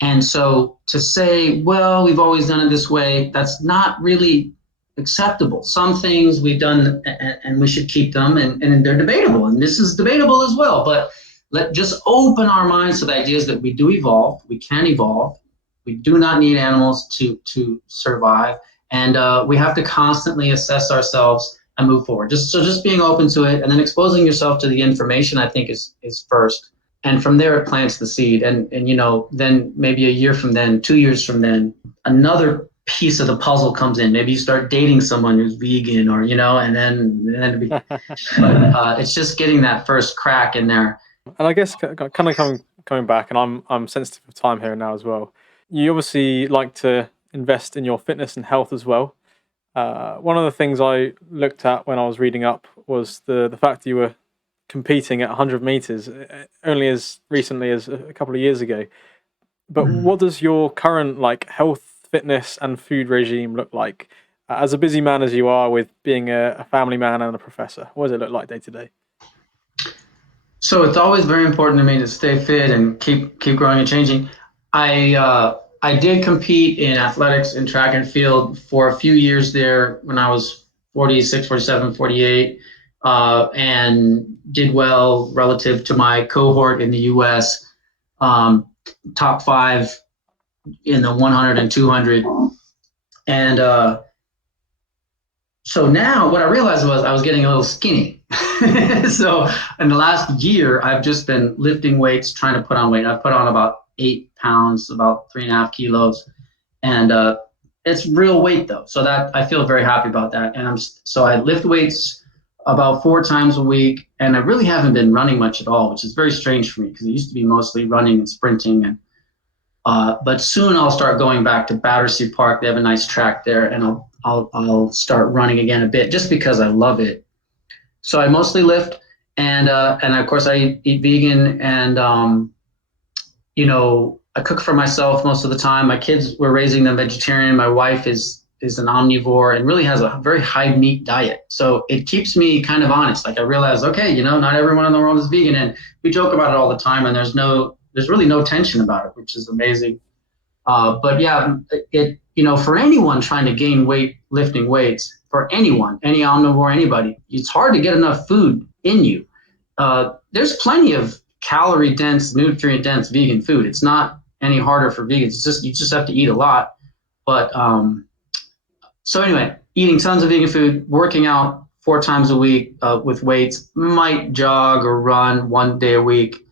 And so to say, well, we've always done it this way, that's not really acceptable. Some things we've done and we should keep them, and they're debatable. And this is debatable as well. But let just open our minds to the ideas that we do evolve, we can evolve. We do not need animals to survive. And we have to constantly assess ourselves and move forward. Just being open to it and then exposing yourself to the information, I think is first. And from there it plants the seed, and then maybe a year from then, 2 years from then, another piece of the puzzle comes in. Maybe you start dating someone who's vegan, or and then it's just getting that first crack in there. And I guess kind of coming back, and I'm sensitive of time here now as well. You obviously like to invest in your fitness and health as well. One of the things I looked at when I was reading up was the fact that you were competing at 100 meters only as recently as a couple of years ago. But what does your current health, fitness, and food regime look like? As a busy man as you are, with being a family man and a professor, what does it look like day to day? So it's always very important to me to stay fit and keep growing and changing. I did compete in athletics and track and field for a few years there when I was 46, 47, 48, and did well relative to my cohort in the US, top 5 in the 100 and 200. And so now what I realized was I was getting a little skinny. So in the last year, I've just been lifting weights, trying to put on weight. I've put on about 8 pounds, about 3.5 kilos. And it's real weight though. So that I feel very happy about that. And so I lift weights about 4 times a week. And I really haven't been running much at all, which is very strange for me because it used to be mostly running and sprinting. And but soon I'll start going back to Battersea Park. They have a nice track there, and I'll start running again a bit just because I love it. So I mostly lift, and of course I eat vegan, and I cook for myself most of the time. My kids, we're raising them vegetarian. My wife is an omnivore and really has a very high meat diet. So it keeps me kind of honest. Like I realize, okay, not everyone in the world is vegan, and we joke about it all the time, and there's really no tension about it, which is amazing. But yeah, for anyone trying to gain weight, lifting weights, for anyone, any omnivore, anybody, it's hard to get enough food in you. There's plenty of calorie dense, nutrient dense vegan food. It's not any harder for vegans. It's just, you just have to eat a lot. But so anyway, eating tons of vegan food, working out 4 times a week with weights, might jog or run 1 day a week.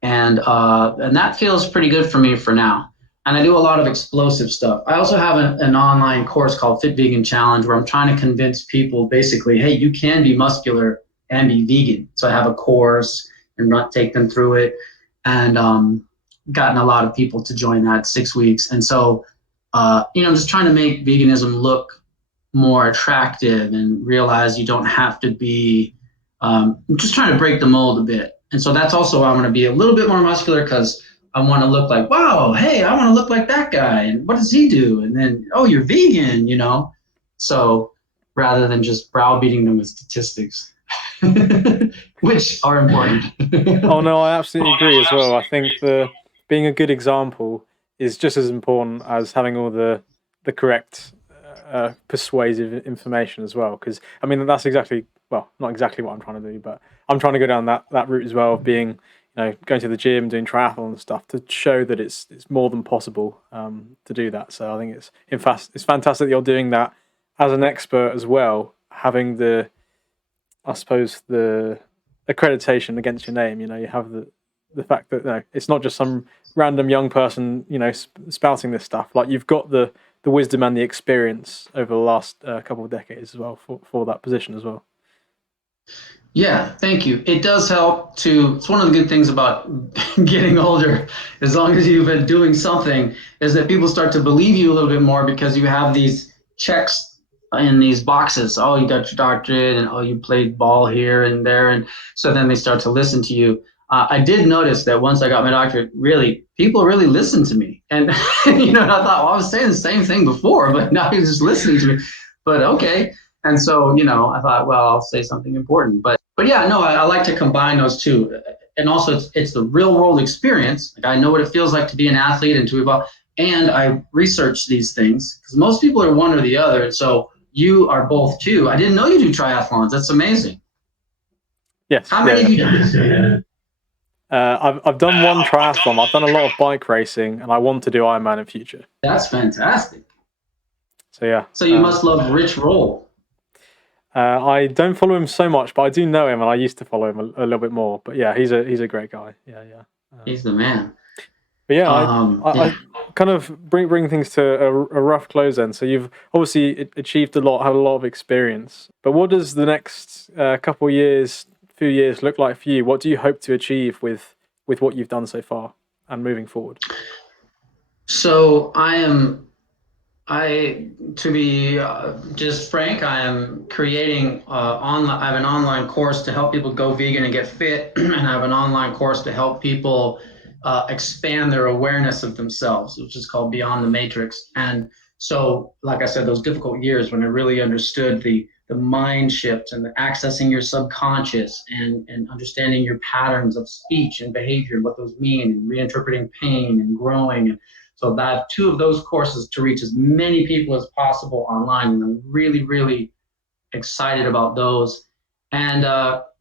And that feels pretty good for me for now. And I do a lot of explosive stuff. I also have an online course called Fit Vegan Challenge where I'm trying to convince people basically, hey, you can be muscular and be vegan. So I have a course and take them through it, and gotten a lot of people to join that 6 weeks. And so, I'm just trying to make veganism look more attractive and realize you don't have to be, I'm just trying to break the mold a bit. And so that's also why I want to be a little bit more muscular, because I want to look like, wow, hey, I want to look like that guy. And what does he do? And then, oh, you're vegan, So rather than just browbeating them with statistics, which are important. Oh no, I absolutely agree as well. I think being a good example is just as important as having all the correct persuasive information as well. Because that's exactly, well, not exactly what I'm trying to do, but I'm trying to go down that route as well of being going to the gym, doing triathlon and stuff, to show that it's more than possible to do that. So I think it's fantastic that you're doing that as an expert as well, having the accreditation against your name. You have the fact that it's not just some random young person spouting this stuff. Like, you've got the wisdom and the experience over the last couple of decades as well for that position as well. Yeah, thank you. It does help to, it's one of the good things about getting older, as long as you've been doing something, is that people start to believe you a little bit more because you have these checks in these boxes. Oh, you got your doctorate, and oh, you played ball here and there. And so then they start to listen to you. I did notice that once I got my doctorate, really, people really listened to me. And, I thought, well, I was saying the same thing before, but now you're just listening to me. But okay. And so, I thought, well, I'll say something important. But yeah, no, I like to combine those two. And also, it's the real world experience. Like, I know what it feels like to be an athlete and to evolve. And I research these things, because most people are one or the other. So you are both too. I didn't know you do triathlons. That's amazing. Yes. How many have you done? I've done one triathlon. I've done a lot of bike racing, and I want to do Ironman in future. That's fantastic. So yeah. So you must love Rich Roll. I don't follow him so much, but I do know him, and I used to follow him a little bit more. But yeah, he's a great guy. Yeah. He's the man. But yeah, I kind of bring things to a rough close then. So you've obviously achieved a lot, had a lot of experience. But what does the next few years look like for you? What do you hope to achieve with what you've done so far and moving forward? So to be just frank, I am creating I have an online course to help people go vegan and get fit, and I have an online course to help people expand their awareness of themselves, which is called Beyond the Matrix. And so, like I said, those difficult years when I really understood the mind shift and the accessing your subconscious and understanding your patterns of speech and behavior and what those mean, and reinterpreting pain and growing. And so I have two of those courses to reach as many people as possible online, and I'm really, really excited about those. And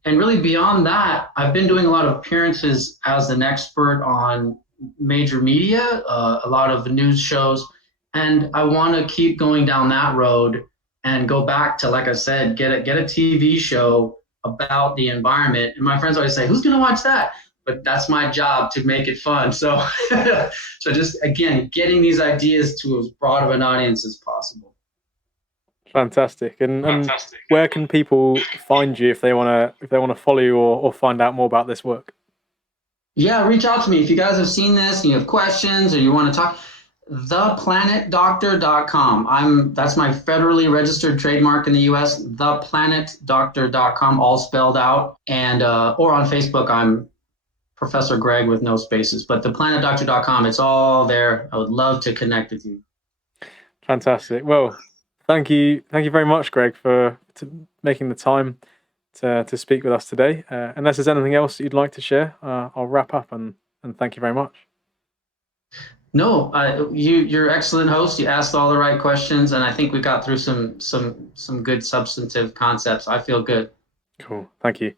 really beyond that, I've been doing a lot of appearances as an expert on major media, a lot of news shows, and I want to keep going down that road and go back to, like I said, get a TV show about the environment. And my friends always say, "Who's going to watch that?" But that's my job, to make it fun. So, so just again, getting these ideas to as broad of an audience as possible. Fantastic. And where can people find you if they want to follow you or find out more about this work? Yeah, reach out to me if you guys have seen this and you have questions or you want to talk. theplanetdoctor.com. That's my federally registered trademark in the US. theplanetdoctor.com, all spelled out. And or on Facebook, I'm Professor Greg with no spaces. But theplanetdoctor.com, it's all there. I would love to connect with you. Fantastic. Well, thank you very much, Greg, for making the time to speak with us today. Unless there's anything else that you'd like to share, I'll wrap up and thank you very much. No, you're an excellent host. You asked all the right questions, and I think we got through some good substantive concepts. I feel good. Cool. Thank you.